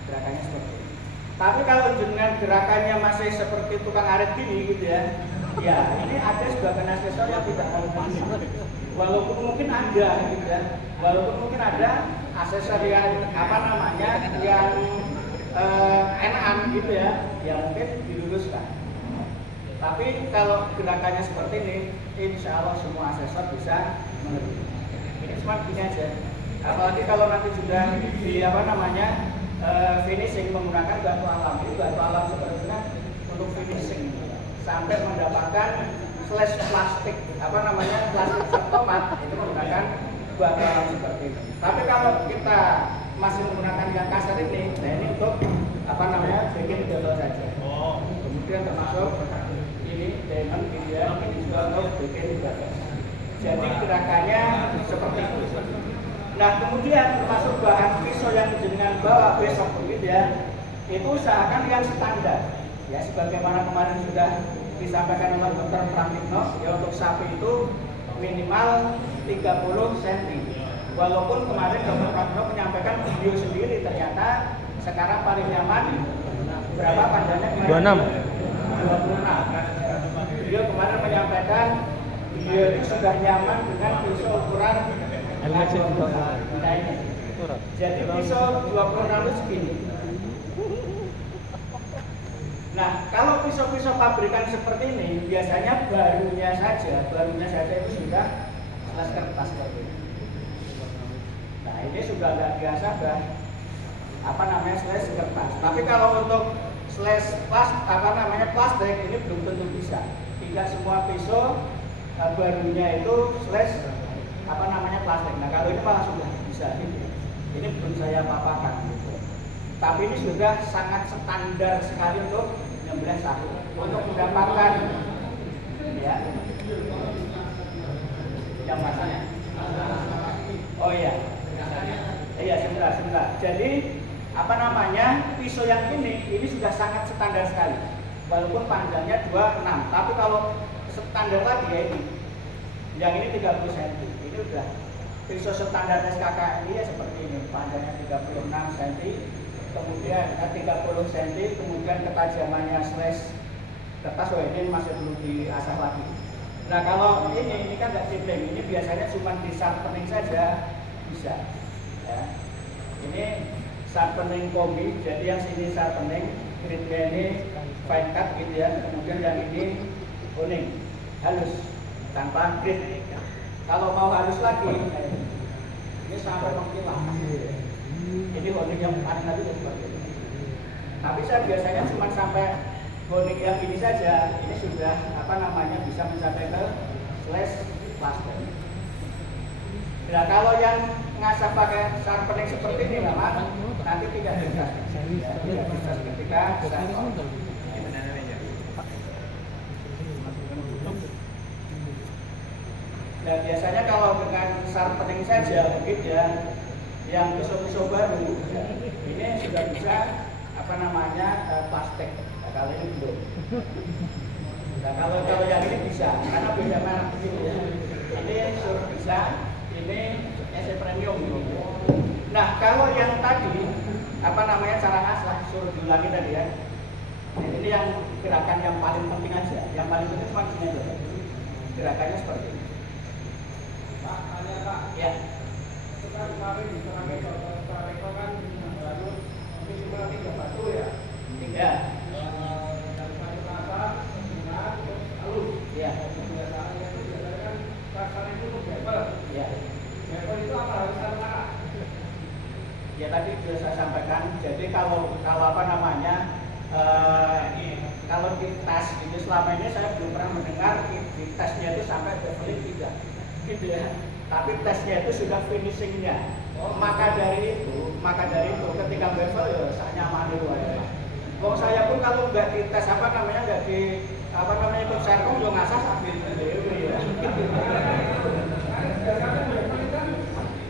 gerakannya seperti ini. Tapi kalau jenengan gerakannya masih seperti tukang arit gini gitu ya, ya ini ada sebagian asesor yang tidak meluruskan. Walaupun mungkin ada gitu ya, walaupun mungkin ada asesor yang apa namanya yang enakan gitu ya, yang mungkin diluruskan. Tapi kalau gerakannya seperti ini, insya Allah semua asesor bisa mengerti. Ini cuma gini aja. Apalagi kalau nanti sudah di apa namanya finishing menggunakan batu alam. Itu batu alam sebenarnya untuk finishing sampai mendapatkan slash plastik apa namanya plastik sertomat itu menggunakan batu alam seperti ini. Tapi kalau kita masih menggunakan yang kasar ini, nah ini untuk apa namanya bikin bevel saja. Kemudian termasuk ini diamond dia ini juga untuk bikin bevel. Jadi gerakannya seperti itu. Nah kemudian termasuk bahan pisau yang jenengan bawa besok begitu ya, itu usahakan yang standar. Ya sebagaimana kemarin sudah disampaikan oleh Dr. Pratikno, ya untuk sapi itu minimal 30 cm. Walaupun kemarin Dr. Pratikno menyampaikan video sendiri, ternyata sekarang paling nyaman berapa panjangnya? 26. Beliau kemarin menyampaikan beliau itu sudah nyaman dengan pisau ukuran ini. Jadi pisau 26 itu segini. Nah, kalau pisau-pisau pabrikan seperti ini biasanya barunya saja itu sudah selas kertas seperti ini. Nah, ini sudah nggak biasa dah apa namanya slash kertas. Tapi kalau untuk slash plastik ini belum tentu bisa. Tidak semua pisau barunya itu slash apa namanya plastik. Nah kalau ini malah sudah bisa gitu. Ini belum saya paparkan gitu. Tapi ini sudah sangat standar sekali untuk nyembelih sapi. Untuk mendapatkan ya yang masanya. Oh iya. Iya sebentar. Jadi apa namanya pisau yang ini sudah sangat standar sekali. Walaupun panjangnya 26, tapi kalau standar lagi ya ini, yang ini 30 cm. Ini udah pisau standar SKK ini ya seperti ini, panjangnya 36 cm, kemudian 30 cm, kemudian ketajamannya slash kertas. Oh ini masih perlu diasah lagi. Nah kalau ini kan nggak sibling, ini biasanya cuma di sharpening saja bisa. Ya. Ini sharpening kombi, jadi yang sini sharpening, gridnya ini fine cut gitu ya, kemudian yang ini kuning, halus, tanpa grid. Kalau mau halus lagi, ini sampai mengkilat. Ini honing yang paling halus seperti ini. Tapi saya biasanya cuma sampai honing yang ini saja, ini sudah apa namanya bisa mencapai ke slash plastik. Nah kalau yang ngasah pakai sharpening seperti ini memang nanti tidak bisa ketika dan biasanya kalau dengan sharpening saja mungkin ya Yang pisau-pisau baru ini sudah bisa apa namanya plastik. Nah, kalau ini belum. Nah, kalau yang ini bisa karena beda merek gitu ya. Ini sur bisa, ini SE premium gitu. Nah, kalau yang tadi apa namanya cara ngasah suruh diulangi tadi ya. Ini yang gerakan yang paling penting aja. Yang paling penting cuma di sini aja. Gerakannya seperti ini. Pak, tanya Pak. Ya. Kita kemarin di Serangkai Kota Reko kan harus minimal 3 batu ya. 3. Dari satu kasar, benar, terus halus. Ya. Biasanya itu kan kasar itu untuk bevel. Ya. Bevel itu apa harus satu arah? Ya tadi sudah saya sampaikan. Jadi kalau apa namanya kalau di tes itu selama ini saya belum pernah mendengar di tesnya itu sampai beveling 3 gitu ya. Tapi tesnya itu sudah finishingnya. Maka dari itu ketika bevel ya saya nyaman itu aja. Wong saya pun kalau nggak dites nggak di ikut serkom yo ngasah sambil dewe ya.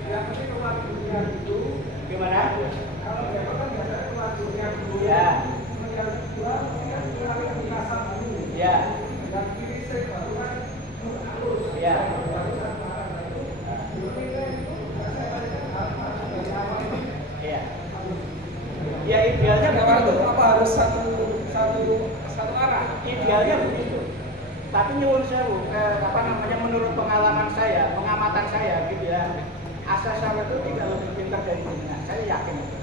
Yang penting keluar durian itu. Gimana? Kalau bevel kan biasanya keluar durian dulu. Ya. Yang kedua, kan keluar ke kasar dulu. Ya. Yang kiri saya baru kan halus. Ya. Iya. Ya idealnya begitu. Apa harus satu arah? Idealnya begitu. Tapi nyuwun sewu, menurut pengalaman saya, pengamatan saya gitu ya. Asa saya itu tidak lebih pintar dari jenengan. Saya yakin itu.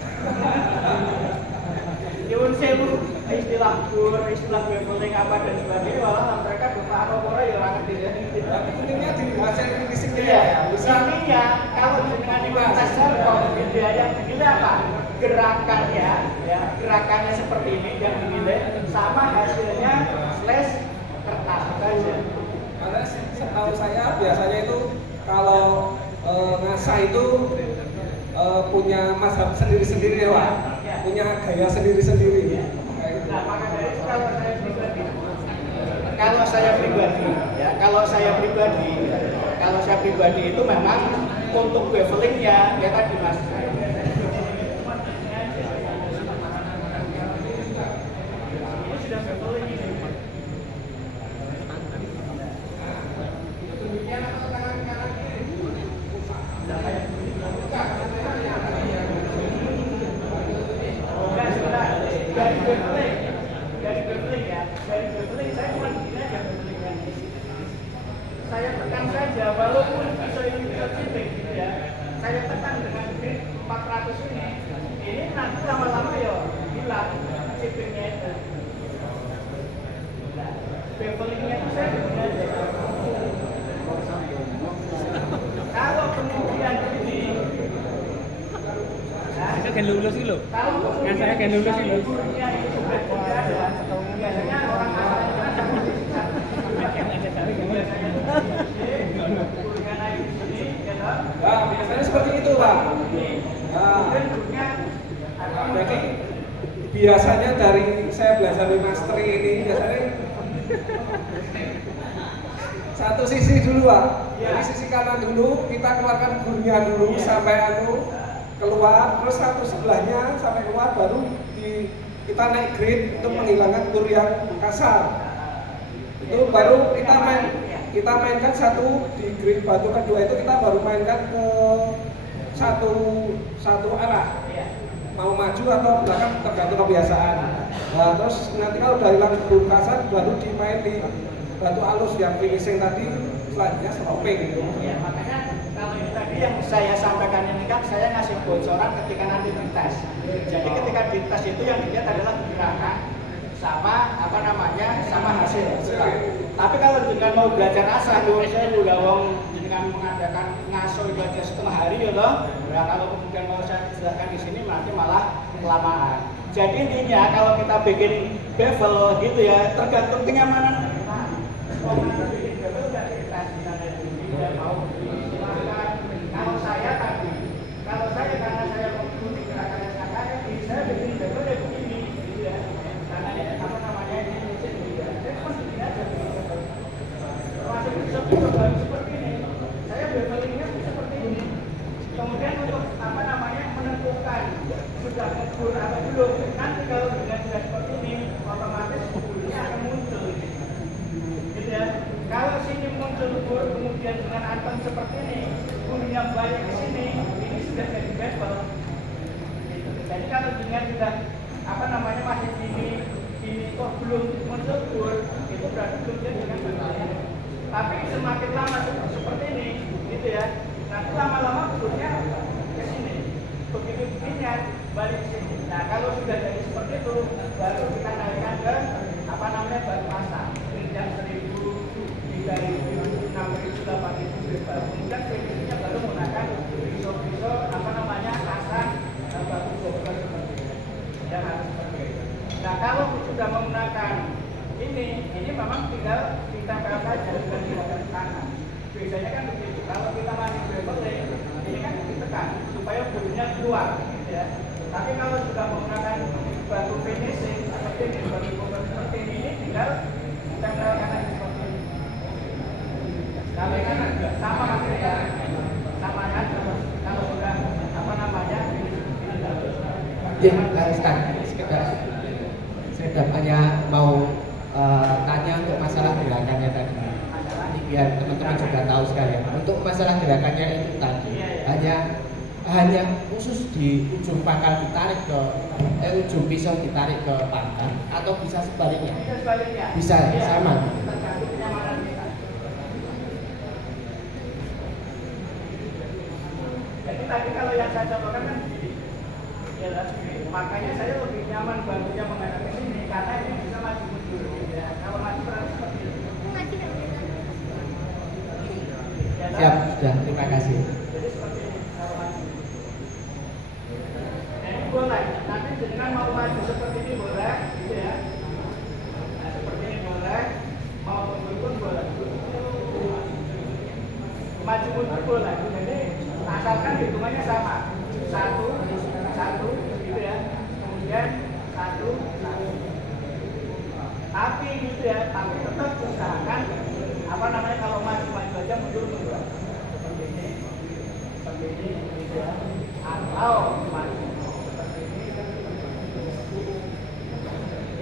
Nyuwun sewu, istilah gur, istilah beveling apa dan sebagainya, malah mereka berpaham apa ya orang tidak. Tapi intinya di hasil fisiknya Iya, ya. intinya kalau dengan dimasak serkom gitu ya, yang dinilai apa? Gerakannya, ya gerakannya seperti ini yang dinilai sama hasilnya slash kertas saja. Karena setahu saya biasanya itu kalau ngasah itu punya mazhab sendiri-sendiri ya Pak, punya gaya sendiri-sendiri. Nah maka dari itu kalau saya pribadi itu memang untuk bevelingnya ya tadi mas. Saya tekan saja, walaupun pisau ini pisau cilik gitu ya, saya tekan dengan grip 400 ini nanti lama-lama ya hilang chippingnya itu. Nah, bevelingnya itu saya begini aja. Kalau kemudian ini, Saya kan lulus dulu. kalau kemudian Saya kan lulus dulu. ukurnya itu tidak ada, biasanya orang asal Nah, biasanya seperti itu Pak. Nah, jadi biasanya dari saya belajar di mastery ini biasanya satu sisi dulu Pak. Dari sisi kanan dulu kita keluarkan gurnya dulu sampai keluar, terus satu sebelahnya sampai keluar baru kita naik grade untuk menghilangkan gur yang kasar. Itu baru kita mainkan satu di grade batu kedua itu kita baru mainkan ke satu arah, mau maju atau belakang tergantung kebiasaan. Nah, terus nanti kalau udah hilang gur kasar baru dimain di batu halus yang finishing tadi, selanjutnya stopping gitu. Ya, makanya kalau ini tadi yang saya sampaikan ini kan saya ngasih bocoran ketika nanti dites. Jadi ketika dites itu yang dilihat adalah gerakan sama sama hasil. Tapi kalau dengan mau belajar asah, saya juga dengan mengadakan ngaso itu aja setengah hari ya toh. Nah, kalau kemudian mau saya jelaskan di sini nanti malah kelamaan. Jadi intinya kalau kita bikin bevel gitu ya, tergantung kenyamanan kita. Kalau bikin bevel udah dites misalnya tidak mau silakan. Kalau saya karena saya mengikuti gerakan saya bikin bevel ya begini gitu ya. Karena ini termasuk bisa baru seperti ini. Saya bevelingnya seperti ini. Kemudian untuk dengan item seperti ini, bunyinya balik ke sini, ini sudah jadi bevel. Gitu. Jadi kalau bunyinya sudah masih ini kok belum mencukur, itu berarti belum jadi dengan bevel. Tapi semakin lama seperti ini, gitu ya, nanti lama-lama bentuknya ke sini. Begitu bunyinya balik ke sini. Nah kalau sudah jadi seperti itu, baru kita naikkan ke batu masa, yang 1000, 3000, 6000, 8000 bebas. Kemudian predisinya baru menggunakan pisau-pisau asam batu bokor seperti ini. Yang harus seperti itu. Nah kalau sudah menggunakan ini memang tinggal ditempel saja dan tidak kanan. Biasanya kan begitu. Kalau kita masih beveling, ini kan ditekan supaya bunyinya keluar, gitu ya. Tapi kalau sudah menggunakan batu finishing seperti ini, batu bokor seperti ini tinggal ditempel kanan seperti ini. Kalau kanan sama hasilnya, sama kan kalau sudah Ya, Ustaz, saya hanya mau tanya untuk masalah gerakannya tadi. Ini biar teman-teman juga tahu sekalian. Untuk masalah gerakannya itu tadi hanya khusus di ujung pangkal ditarik ke ujung pisau ditarik ke pangkal atau bisa sebaliknya? Bisa sama. Tergantung kenyamanan kita. Jadi tadi kalau yang saya contohkan kan begini, ya makanya saya lebih nyaman bantunya menghadap ke sini karena ini bisa maju mundur. Ya. Kalau maju berarti seperti itu. Ya, Siap, sudah. Terima kasih. Jadi seperti ini kalau maju. Nah, ini boleh. Nanti jenengan mau maju seperti ini boleh, gitu ya. Nah, seperti ini boleh. Mau mundur pun boleh. Maju mundur boleh. Jadi asalkan hitungannya sama. Satu, gitu ya. Kemudian satu. Tapi gitu ya, tapi tetap usahakan kalau maju aja mundur. Seperti ini, gitu ya. Atau maju seperti ini.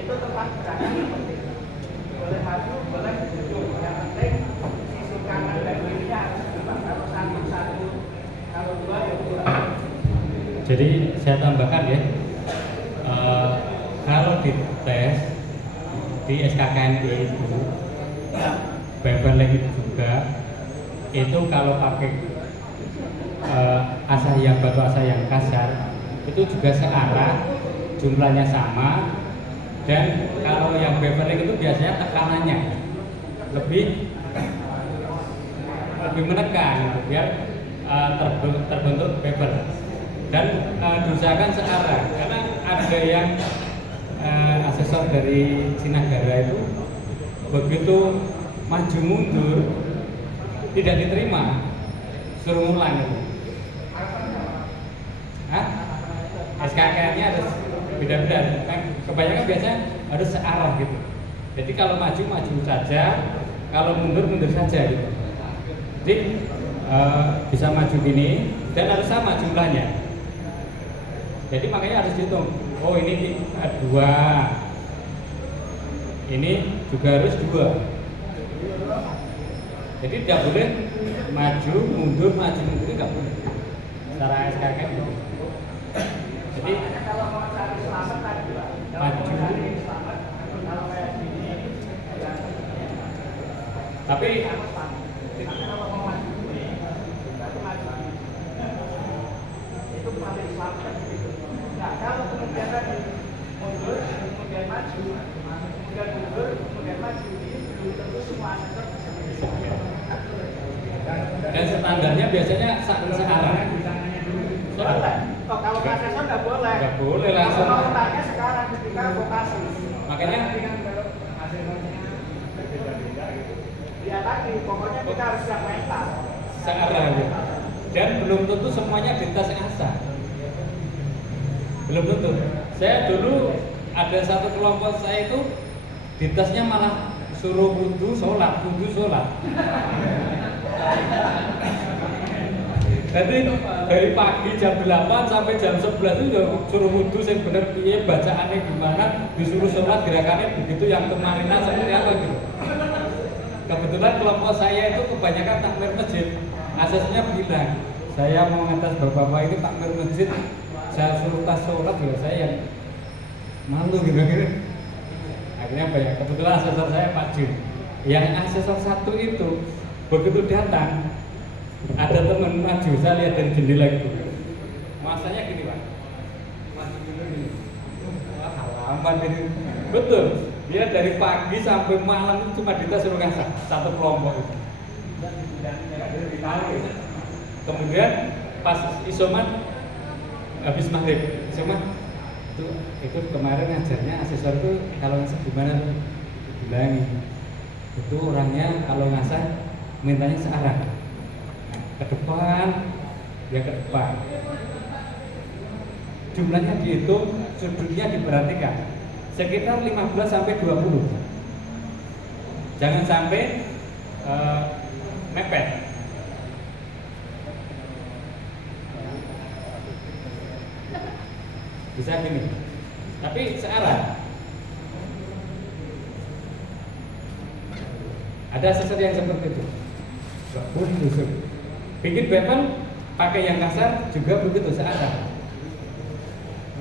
Itu tempat gerakan seperti ini. Boleh maju, boleh mundur. Yang penting sisi kanan dan kirinya harus seimbang. Kalau satu, kalau dua ya dua. Jadi saya tambahkan ya, kalau di tes di SKKNI itu beveling juga itu kalau pakai batu asah yang kasar itu juga searah, jumlahnya sama, dan kalau yang beveling itu biasanya tekanannya lebih menekan gitu, biar terbentuk bevel. Dan diusahakan searah karena ada yang asesor dari Sinagara itu begitu maju mundur tidak diterima, suruh ngulang itu. SKKN-nya harus beda-beda. Kebanyakan biasanya harus searah gitu. Jadi kalau maju saja, kalau mundur saja gitu. Jadi bisa maju gini dan harus sama jumlahnya. Jadi makanya harus dihitung. Oh ini 2, ini juga harus 2. Jadi tidak boleh maju mundur nggak boleh. Secara SKK. Jadi kalau mau cari selamat tadi, maju. Tapi kalau mau maju ini, berarti maju itu paling selamat. Nah kalau kemudian tadi mundur, kemudian maju, kemudian mundur, kemudian maju, ini belum tentu semua asesor bisa begitu. dan standarnya biasanya searah. Boleh. Oh, kalau asesor nggak boleh. Nggak boleh langsung. Kalau mau tanya sekarang ketika vokasi. Makanya ya tadi, pokoknya kita harus siap mental. searah gitu. Dan belum tentu semuanya di tes asah. Belum tentu. Saya dulu ada satu kelompok saya itu di tesnya malah suruh wudhu sholat. Jadi dari pagi jam 8 sampai jam 11 itu suruh wudhu, saya bener piye bacaannya gimana, disuruh sholat gerakannya begitu, yang kemarinan seperti apa gitu. kebetulan kelompok saya itu kebanyakan takmir masjid. Asesnya bilang, saya mau ngetes bapak-bapak ini takmir masjid, saya suruh tas sholat ya saya yang malu gitu. Akhirnya banyak. Kebetulan asesor saya Pak Jun. Yang asesor satu itu begitu datang, ada teman maju, saya lihat dari jendela itu. Masanya gini Pak, maju dulu gini. Wah halaman ini. Betul. Dia dari pagi sampai malam cuma suruh ngasah satu kelompok itu. Kemudian pas isoman habis maghrib, isoman itu ikut kemarin ngajarnya asesor itu kalau ngasah gimana tuh? Bilangin itu orangnya kalau ngasah mintanya searah ke depan, ya ke depan. Jumlahnya dihitung, sudutnya diperhatikan sekitar 15 sampai 20. Jangan sampai mepet. Bisa gini. Tapi searah. Ada asesor yang seperti itu. Gak boleh tusuk. Bikin weapon pakai yang kasar juga begitu searah.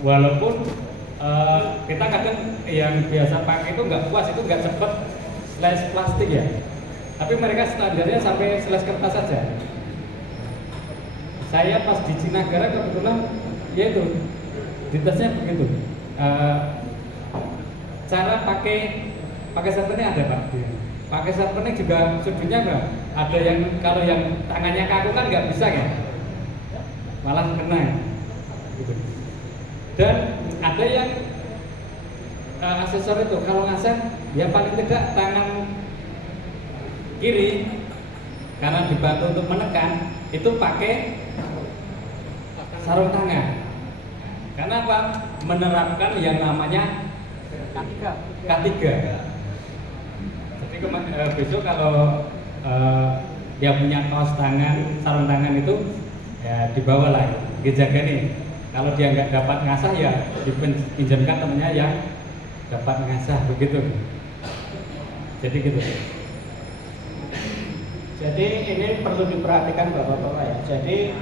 Walaupun kita kadang yang biasa pakai itu nggak puas, itu nggak cepet slice plastik ya. Tapi mereka standarnya sampai slice kertas saja. Saya pas di Cinagara kebetulan, ya itu di tesnya begitu. Cara pakai sarpennya ada Pak. Pakai sarpennya juga sudutnya enggak. Ada yang kalau yang tangannya kaku kan nggak bisa ya, malah kena. Gitu. Dan ada yang asesor itu kalau ngasah ya paling tidak tangan kiri karena dibantu untuk menekan itu pakai sarung tangan. Karena apa? Menerapkan yang namanya K3. Jadi besok kalau dia punya kaos tangan, sarung tangan itu ya dibawa lagi, dijaga nih. Kalau dia nggak dapat ngasah ya dipinjamkan temennya yang dapat ngasah begitu. Jadi gitu. Jadi ini perlu diperhatikan Bapak-bapak ya. Jadi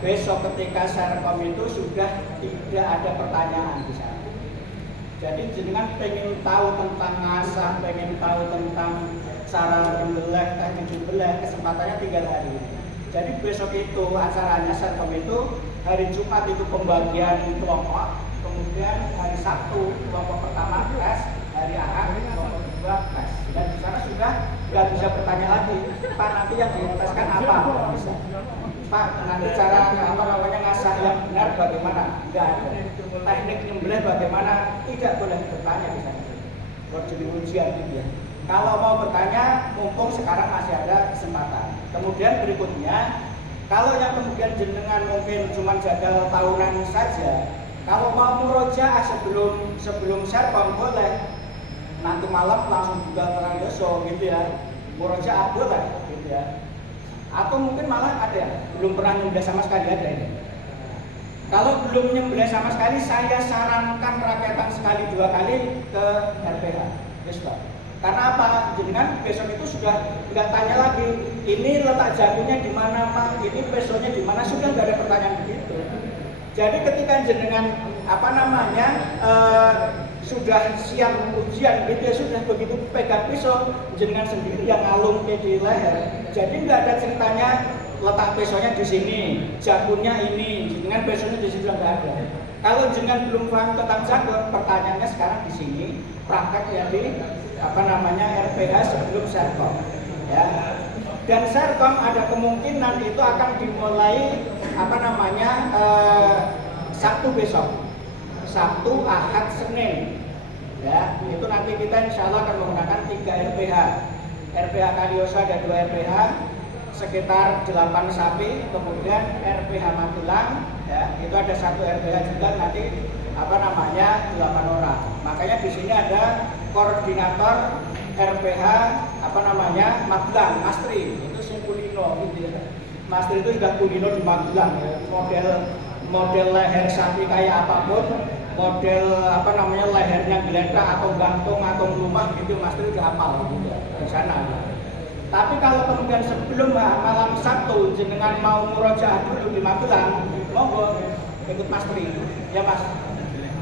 besok ketika serkom itu sudah tidak ada pertanyaan di sana. Jadi jenengan pengen tahu tentang ngasah, pengen tahu tentang cara membelah, teknik membelah, kesempatannya tinggal hari ini. Jadi besok itu acaranya serkom itu hari Jumat itu pembagian kelompok, kemudian hari Sabtu kelompok pertama tes, hari Ahad kelompok kedua tes. Dan di sana sudah nggak bisa bertanya lagi, Pak nanti yang diteskan apa? Nggak bisa. Pak nanti cara apa namanya ngasah yang benar bagaimana? Nggak ada. Teknik nyembelih bagaimana? Tidak boleh bertanya di sana. Jadi ujian gitu ya. Kalau mau bertanya, mumpung sekarang masih ada kesempatan. Kemudian berikutnya, kalau yang kemudian jenengan mungkin cuma jadwal tahunan saja, kalau mau murojaah sebelum serkom boleh. Nanti malam langsung juga terang yoso gitu ya. Murojaah boleh gitu ya. Atau mungkin malah ada yang belum pernah nyembelih sama sekali ada ini. Kalau belum nyembelih sama sekali, saya sarankan rakyatan sekali 2 kali ke RPH besok. Karena apa? Jenengan besok itu sudah nggak tanya lagi, ini letak jatuhnya di mana Pak, ini besoknya di mana, sudah nggak ada pertanyaan begitu. Jadi ketika jenengan apa namanya sudah siap ujian gitu ya, sudah begitu pegang pisau jenengan sendiri yang ngalung di leher. Jadi nggak ada ceritanya letak besoknya di sini, jagunnya ini, jenengan besoknya di sini sudah nggak ada. Kalau jenengan belum paham tentang jagun, pertanyaannya sekarang di sini, praktek ya di apa namanya RPH sebelum serkom ya. Dan serkom ada kemungkinan itu akan dimulai apa namanya Sabtu besok, Sabtu, Ahad, Senin ya. Itu nanti kita insya Allah akan menggunakan 3 RPH. RPH Kaliosa ada 2 RPH sekitar 8 sapi, kemudian RPH Magelang ya, itu ada 1 RPH juga nanti apa namanya 8 orang. Makanya di sini ada koordinator RPH apa namanya Magelang, Mastri, itu si Kulino gitu ya. Mastri itu sudah Kulino di Magelang ya. Model leher sapi kayak apapun, model apa namanya lehernya geletak atau gantung atau rumah gitu, Mastri udah hafal gitu ya, di sana. Tapi kalau kemudian sebelum malam Sabtu jenengan mau murojaah dulu di Magelang, monggo ikut Mas Tri. Ya Mas,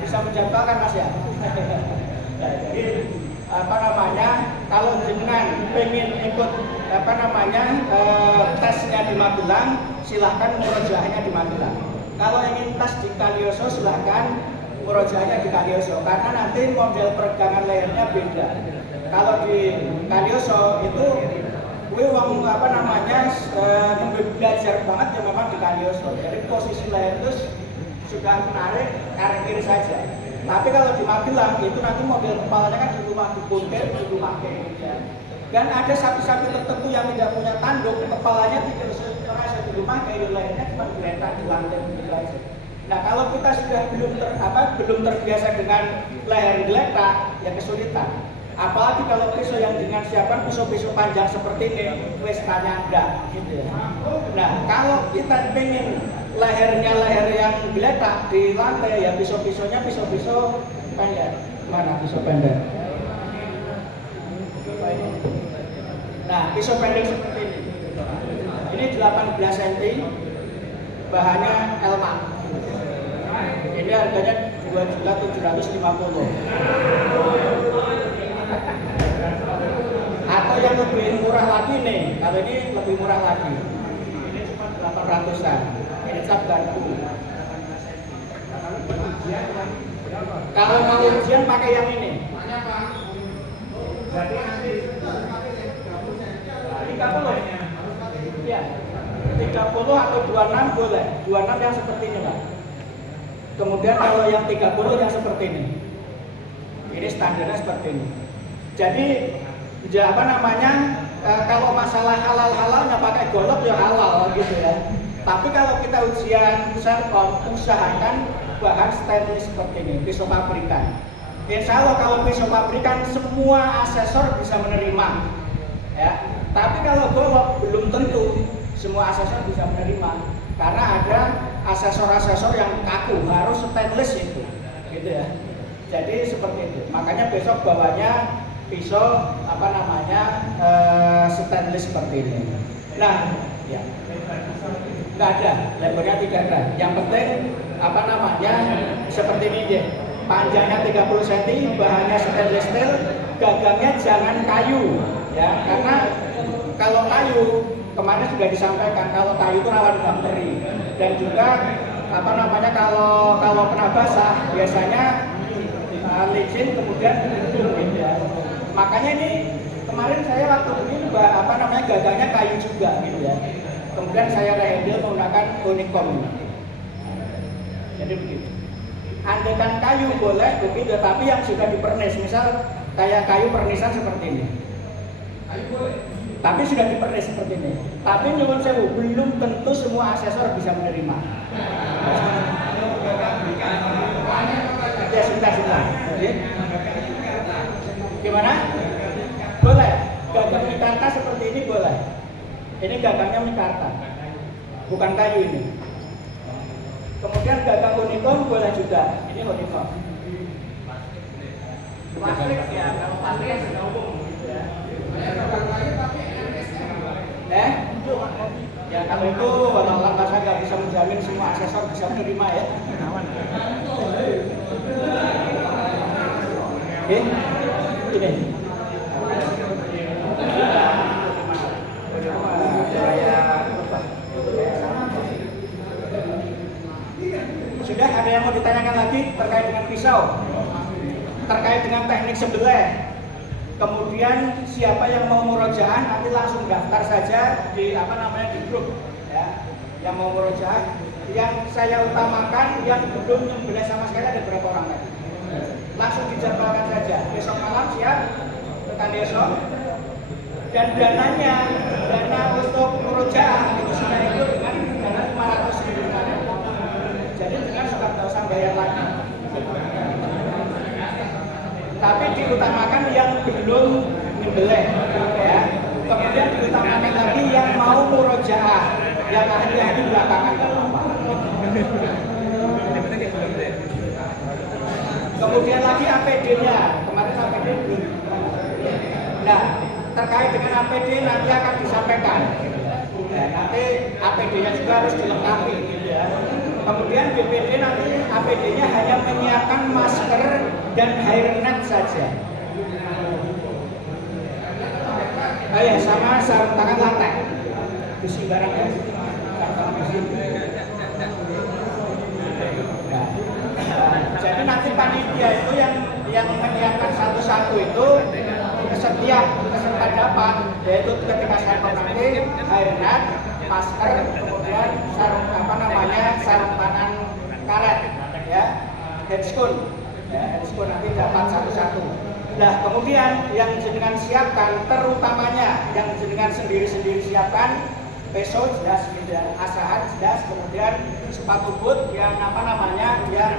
bisa menjadwalkan Mas ya. Nah, jadi apa namanya, kalau jenengan pengen ikut apa namanya tesnya di Magelang, silahkan murojaahnya di Magelang. Kalau ingin tes di Kalioso, silahkan murojaahnya di Kalioso, karena nanti model peregangan lehernya beda. Kalau di Kalioso itu uang apa namanya belajar banget ya memang di Kalioso. Jadi posisi leher itu sudah menarik kanan kiri saja. Tapi kalau di Magelang itu nanti model kepalanya kan di rumah dipuntir, di rumah kayak gitu ya. Dan ada sapi-sapi tertentu yang tidak punya tanduk, kepalanya tidak terasa di rumah kayak lehernya cuma diletak di lantai begitu aja. Nah kalau kita sudah belum terbiasa dengan leher diletak, ya kesulitan. Apalagi kalau pisau yang dengan siapkan pisau-pisau panjang seperti ini, wes tanya enggak gitu ya. Nah kalau kita pengen lehernya leher yang diletak di lantai, ya pisau-pisaunya pisau-pisau pendek. Mana pisau pendek? Nah pisau pendek seperti ini. Ini 18 cm, bahannya Elma. Ini harganya 2.750.000. Atau yang lebih murah lagi nih, kalau ini lebih murah lagi. Ini cuma 800-an. Ini cap garpu. Kalau mau ujian pakai yang ini. 30. Ya. 30 atau 26 boleh. 26 yang seperti ini lah. Kemudian kalau yang 30 yang seperti ini. Ini standarnya seperti ini. Jadi apa namanya, kalau masalah halal-halalnya pakai golok ya halal gitu ya. Tapi kalau kita ujian Serkom, usahakan bahan stainless seperti ini, pisau pabrikan. Insya Allah kalau pisau pabrikan semua asesor bisa menerima ya. Tapi kalau golok belum tentu semua asesor bisa menerima, karena ada asesor-asesor yang kaku, harus stainless itu gitu ya. Jadi seperti itu. Makanya besok bawanya pisau apa namanya stainless seperti ini. Nah, ya, nggak ada, lebarnya tidak ada. Yang penting apa namanya seperti ini deh. Panjangnya 30 cm, bahannya stainless steel, gagangnya jangan kayu, ya. Karena kalau kayu kemarin sudah disampaikan, kalau kayu itu rawan bakteri dan juga apa namanya kalau kena basah biasanya licin kemudian gitu ya. Makanya ini kemarin saya waktu ini apa namanya gagangnya kayu juga gitu ya. Kemudian saya rehandle menggunakan Unicom. Jadi begitu. Andaikan kayu boleh begitu, tapi yang sudah dipernis, misal kayak kayu pernisan seperti ini. Kayu boleh. Tapi sudah dipernis seperti ini. Tapi nyuwun sewu, belum tentu semua asesor bisa menerima. Ya sudah. Gimana? Boleh. Gagang mikarta seperti ini boleh. Ini gagangnya mikarta, bukan kayu ini. Kemudian gagang Unicom boleh juga. Ini Unicom. Plastik ya, kalau plastik ya sudah umum gitu ya. Ya kalau itu walau saya nggak bisa menjamin semua asesor bisa menerima ya. Ini. Sudah ada yang mau ditanyakan lagi terkait dengan pisau, terkait dengan teknik sebelah. Kemudian siapa yang mau murojaah nanti langsung daftar saja di apa namanya di grup ya. Yang mau murojaah, yang saya utamakan yang belum nyembelih sama sekali ada berapa orang tadi? Langsung dijadwalkan saja. Besok malam siap tekan besok. Dan dana untuk murojaah itu sudah ikut dengan dana 500.000 kemarin. Jadi dengan sudah tidak usah bayar lagi. Tapi diutamakan yang belum nyembelih ya. Kemudian diutamakan lagi yang mau murojaah, yang ahli-ahli belakangan kan apa. Kemudian lagi APD-nya, kemarin APD belum. Nah, terkait dengan APD nanti akan disampaikan. Ya, nanti APD-nya juga harus dilengkapi gitu ya. Kemudian BPD nanti APD-nya hanya menyiapkan masker dan hairnet saja. Oh ya, sama sarung tangan latex. Besi barang ya. Jadi nanti panitia itu yang menyiapkan satu-satu itu setiap peserta dapat, yaitu ketika saya memakai hairnet, masker, kemudian sarung sarung tangan karet, ya, headstone, nanti dapat satu-satu. Nah kemudian yang jenengan siapkan, terutamanya yang jenengan sendiri-sendiri siapkan, peso jelas, asahan jelas, kemudian sepatu boot yang yang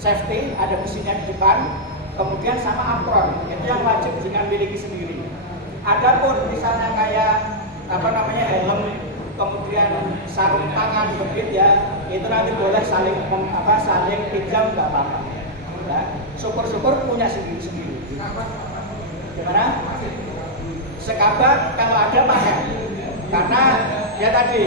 safety, ada mesinnya di depan, kemudian sama apron, itu yang wajib jenengan miliki sendiri. Adapun misalnya kayak helm, kemudian sarung tangan begitu ya, itu nanti boleh saling pinjam nggak apa-apa. Ya. Syukur-syukur punya sendiri-sendiri. Gimana? Sekabat kalau ada pakai, karena ya tadi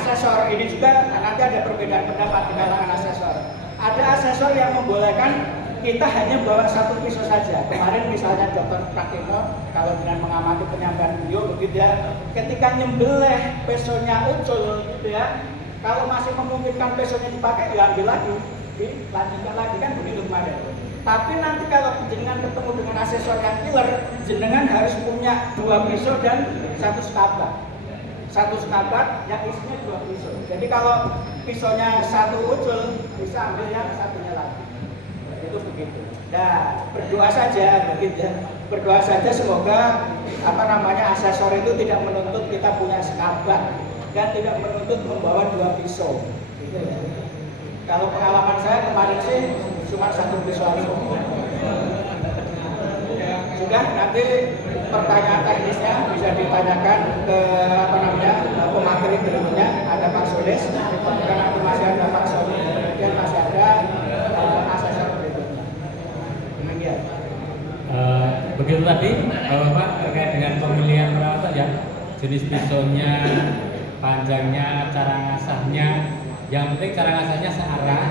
asesor ini juga nanti ada perbedaan pendapat di kalangan asesor. Ada asesor yang membolehkan kita hanya bawa satu pisau saja. Kemarin misalnya Dr. Praktino, kalau dengan mengamati penyampaian beliau begitu ya, ketika nyembelih pesonya ucul gitu ya, kalau masih memungkinkan pesonya dipakai ya ambil lagi, dilanjutkan lagi, kan begitu kemarin. Tapi nanti kalau jenengan ketemu dengan asesor yang killer, jenengan harus punya 2 pisau dan 1 sekabat. 1 sekabat yang isinya 2 pisau. Jadi kalau pisaunya 1 ucul, bisa ambil yang satunya lagi. Itu begitu. Nah, berdoa saja begitu ya. Berdoa saja semoga asesor itu tidak menuntut kita punya sekabat dan tidak menuntut membawa 2 pisau. Gitu ya. Kalau pengalaman saya kemarin sih cuma 1 pisau aja. Sudah, nanti pertanyaan teknisnya bisa ditanyakan ke pemateri berikutnya. Ada Pak Sodes, kemudian nanti masih ada Pak Sony, kemudian masih ada asesor berikutnya. Demikian. Begitu tadi Bapak terkait dengan pemilihan perawatan ya, jenis pisaunya, panjangnya, cara ngasahnya. Yang penting cara ngasahnya searah,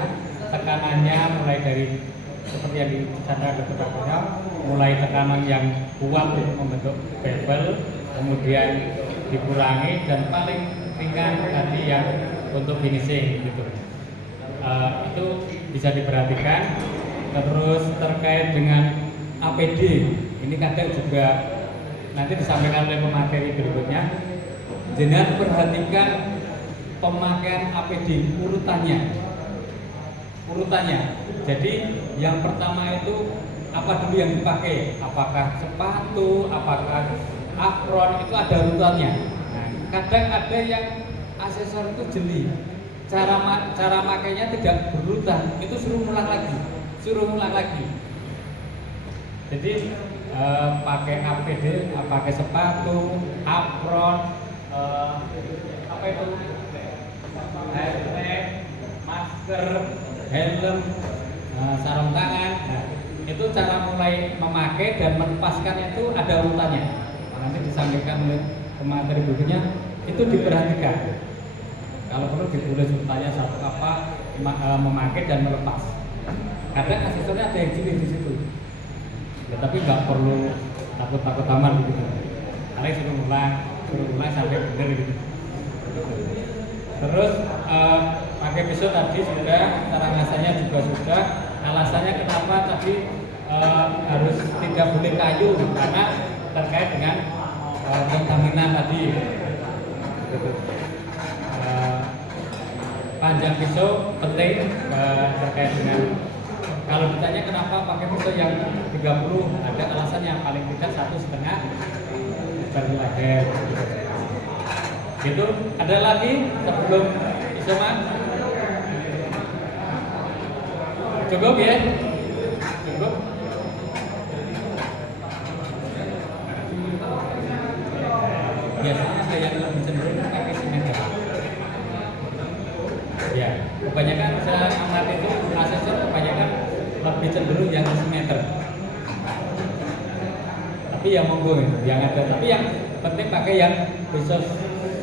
tekanannya mulai dari seperti yang disampaikan Dr. Praktino, mulai tekanan yang kuat untuk membentuk bevel, kemudian dikurangi, dan paling ringan tadi yang untuk finishing gitu. Itu bisa diperhatikan. Terus terkait dengan APD, ini kadang juga nanti disampaikan oleh pemateri berikutnya. Jangan perhatikan pemakaian APD urutannya. Jadi yang pertama itu apa dulu yang dipakai? Apakah sepatu, apakah apron, itu ada urutannya. Nah, kadang ada yang asesor itu jeli, cara makainya tidak berurutan, itu suruh ngulang lagi. Jadi pakai APD, pakai sepatu, apron, hairnet, masker, helm, sarung tangan. Nah, itu cara mulai memakai dan melepaskan itu ada urutannya. Nanti disampaikan oleh pemateri berikutnya, itu diperhatikan. Kalau perlu ditulis urutannya satu apa memakai dan melepas. Kadang asesornya ada yang jeli di situ. Ya, tapi nggak perlu takut aman begitu. Karena suruh ulang sampai benar gitu. Terus pakai pisau tadi sudah, cara ngasahnya juga sudah. Alasannya kenapa tadi harus tidak boleh kayu, karena terkait dengan kontaminan tadi. Panjang pisau penting terkait dengan, kalau ditanya kenapa pakai pisau yang 30, ada alasan yang paling tidak 1,5 meter leher. Gitu. Ada lagi sebelum isoman? Cukup ya? Cukup. Biasanya ada yang lebih cenderung pakai simeter. Ya, kebanyakan saya amati itu asesor kebanyakan lebih cenderung yang simeter. Tapi yang monggo yang ada, tapi yang penting pakai yang pisau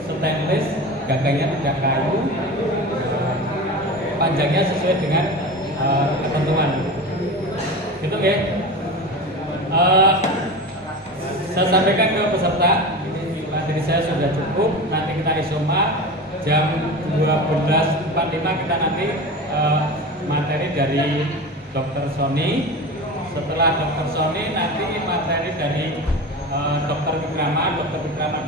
stainless, gagangnya tidak kayu, panjangnya sesuai dengan ketentuan. Gitu ya. Saya sampaikan ke peserta, materi saya sudah cukup. Nanti kita isoma jam 12.45 kita nanti materi dari Dr. Sony. Setelah Dr. Sony nanti materi dari Dr. Wikrama. Dr. Wikrama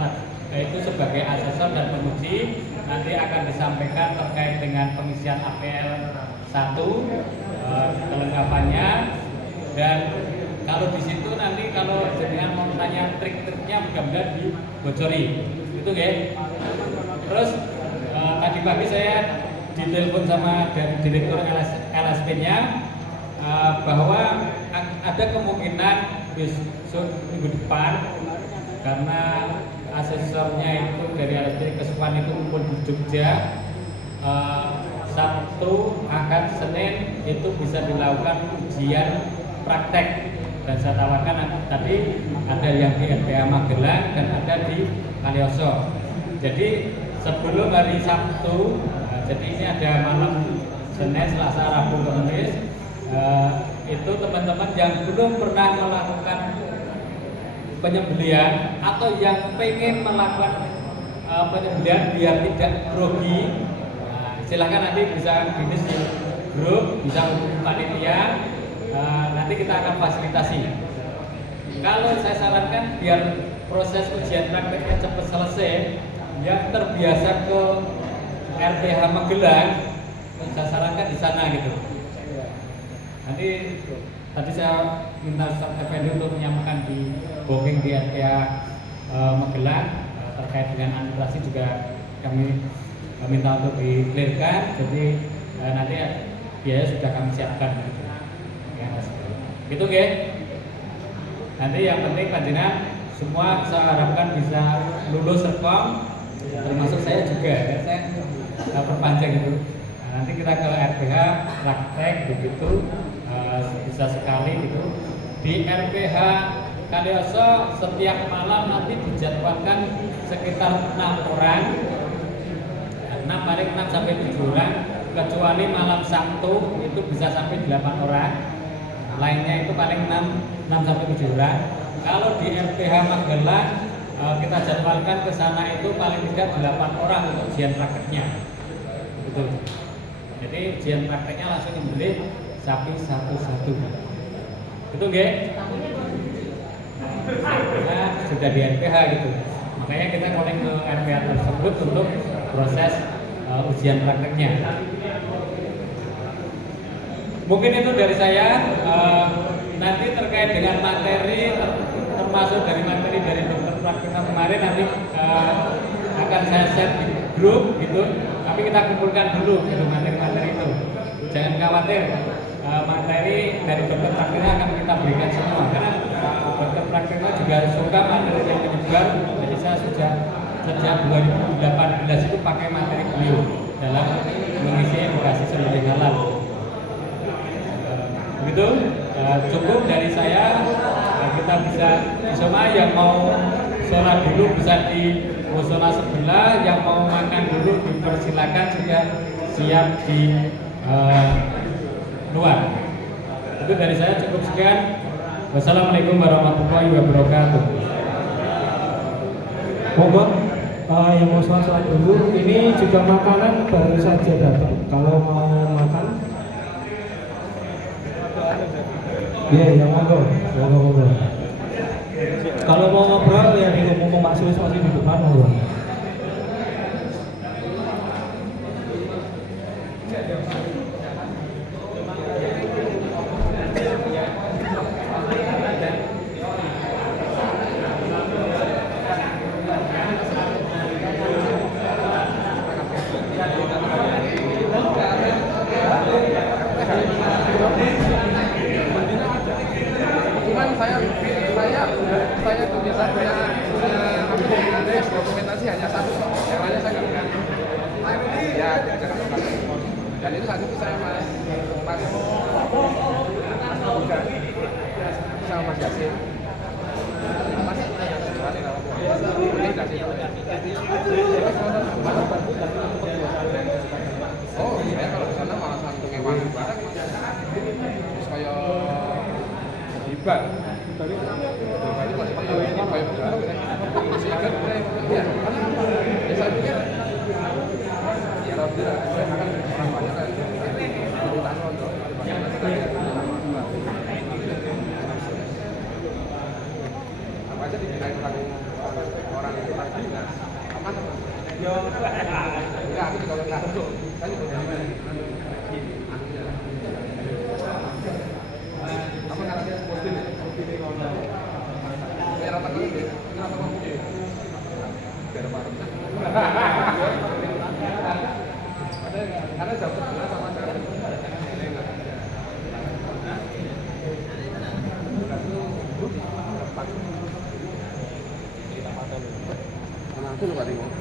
itu sebagai asesor dan penguji nanti akan disampaikan terkait dengan pengisian APL 1 kelengkapannya. Dan kalau di situ nanti kalau jenengan mau tanya trik-triknya mudah-mudahan dibocori itu ya. Terus tadi pagi saya ditelepon sama dari direktur LSP-nya bahwa ada kemungkinan besok minggu depan karena asesornya itu dari LSP Kesukuan itu kumpul di Jogja, Sabtu, Ahad, Senin itu bisa dilakukan ujian praktek. Dan saya tawarkan tadi ada yang di RPH Magelang dan ada di Kalioso. Jadi sebelum hari Sabtu, jadi ini ada malam Senin, Selasa, Rabu, Kamis, itu teman-teman yang belum pernah melakukan penyembelihan atau yang pengen melakukan penyembelihan biar tidak grogi, silahkan nanti bisa finish di grup, bisa hubungi panitia. Nanti kita akan fasilitasi. Kalau saya sarankan biar proses ujian prakteknya cepat selesai, yang terbiasa ke RPH Magelang, saya sarankan di sana gitu. Nanti tadi saya minta Ustaz Effendi untuk menyampaikan di booking di RPH Magelang terkait dengan administrasi juga kami minta untuk di-clearkan. Jadi nanti biaya sudah kami siapkan. Gitu ya. Nanti yang penting panjenengan semua saya harapkan bisa lulus Serkom, termasuk saya juga ya, saya perpanjang itu. Nanti kita ke RPH praktek begitu bisa sekali gitu. Di RPH Kalioso setiap malam nanti dijadwalkan sekitar 6 orang, 6 sampai 7 orang, kecuali malam Sabtu itu bisa sampai 8 orang. Lainnya itu paling 6 sampai 7 orang. Kalau di RPH Magelang kita jadwalkan ke sana itu paling tidak 8 orang untuk ujian prakteknya. Betul. Jadi ujian prakteknya langsung dibeli sapi satu-satu. Betul nggih? Nah, sudah di RPH gitu. Makanya kita connect ke RPH tersebut untuk proses ujian prakteknya. Mungkin itu dari saya. Nanti terkait dengan materi, termasuk dari materi dari dokter praktika kemarin nanti akan saya share di grup gitu. Tapi kita kumpulkan dulu gitu, materi-materi itu. Jangan khawatir, materi dari dokter praktika akan kita berikan semua. Karena dokter praktika juga suka materi yang menyebar. Jadi saya sudah sejak 2018 itu pakai materi beliau dalam mengisi edukasi sembelih halal. Begitu, cukup dari saya. Kita bisa isoma, yang mau sholat dulu bisa di musola sebelah, yang mau makan dulu dipersilakan sudah siap di luar. Itu dari saya, cukup sekian. Wassalamualaikum warahmatullahi wabarakatuh. Monggo yang mau sholat dulu. Ini juga makanan baru saja datang. Kalau mau makan, ya monggo. Kalau mau ngobrol ya di umum Pak Sulis masih di depan monggo. Cuman saya tuh bisa punya dokumentasi hanya satu, yang lainnya saya nggak punya. Ya, dan itu saat itu saya pas sama Mas Yasin. Bang. Bali masih pegawainya kayak pegawai. Sehingga ya, kenapa? Ya saya pikir ya alhamdulillah saya akan orang banyak kan urutan untuk apa aja dibilang orang itu lagi aman apa? Yo, enggak aku juga enggak tentu. Saya juga dari mana? Apa namanya posting ya? Biar apa dulu deh? Kenapa kamu begini? Biar apa? Ada jam 11 sama jam 4. Aku lupa tengok.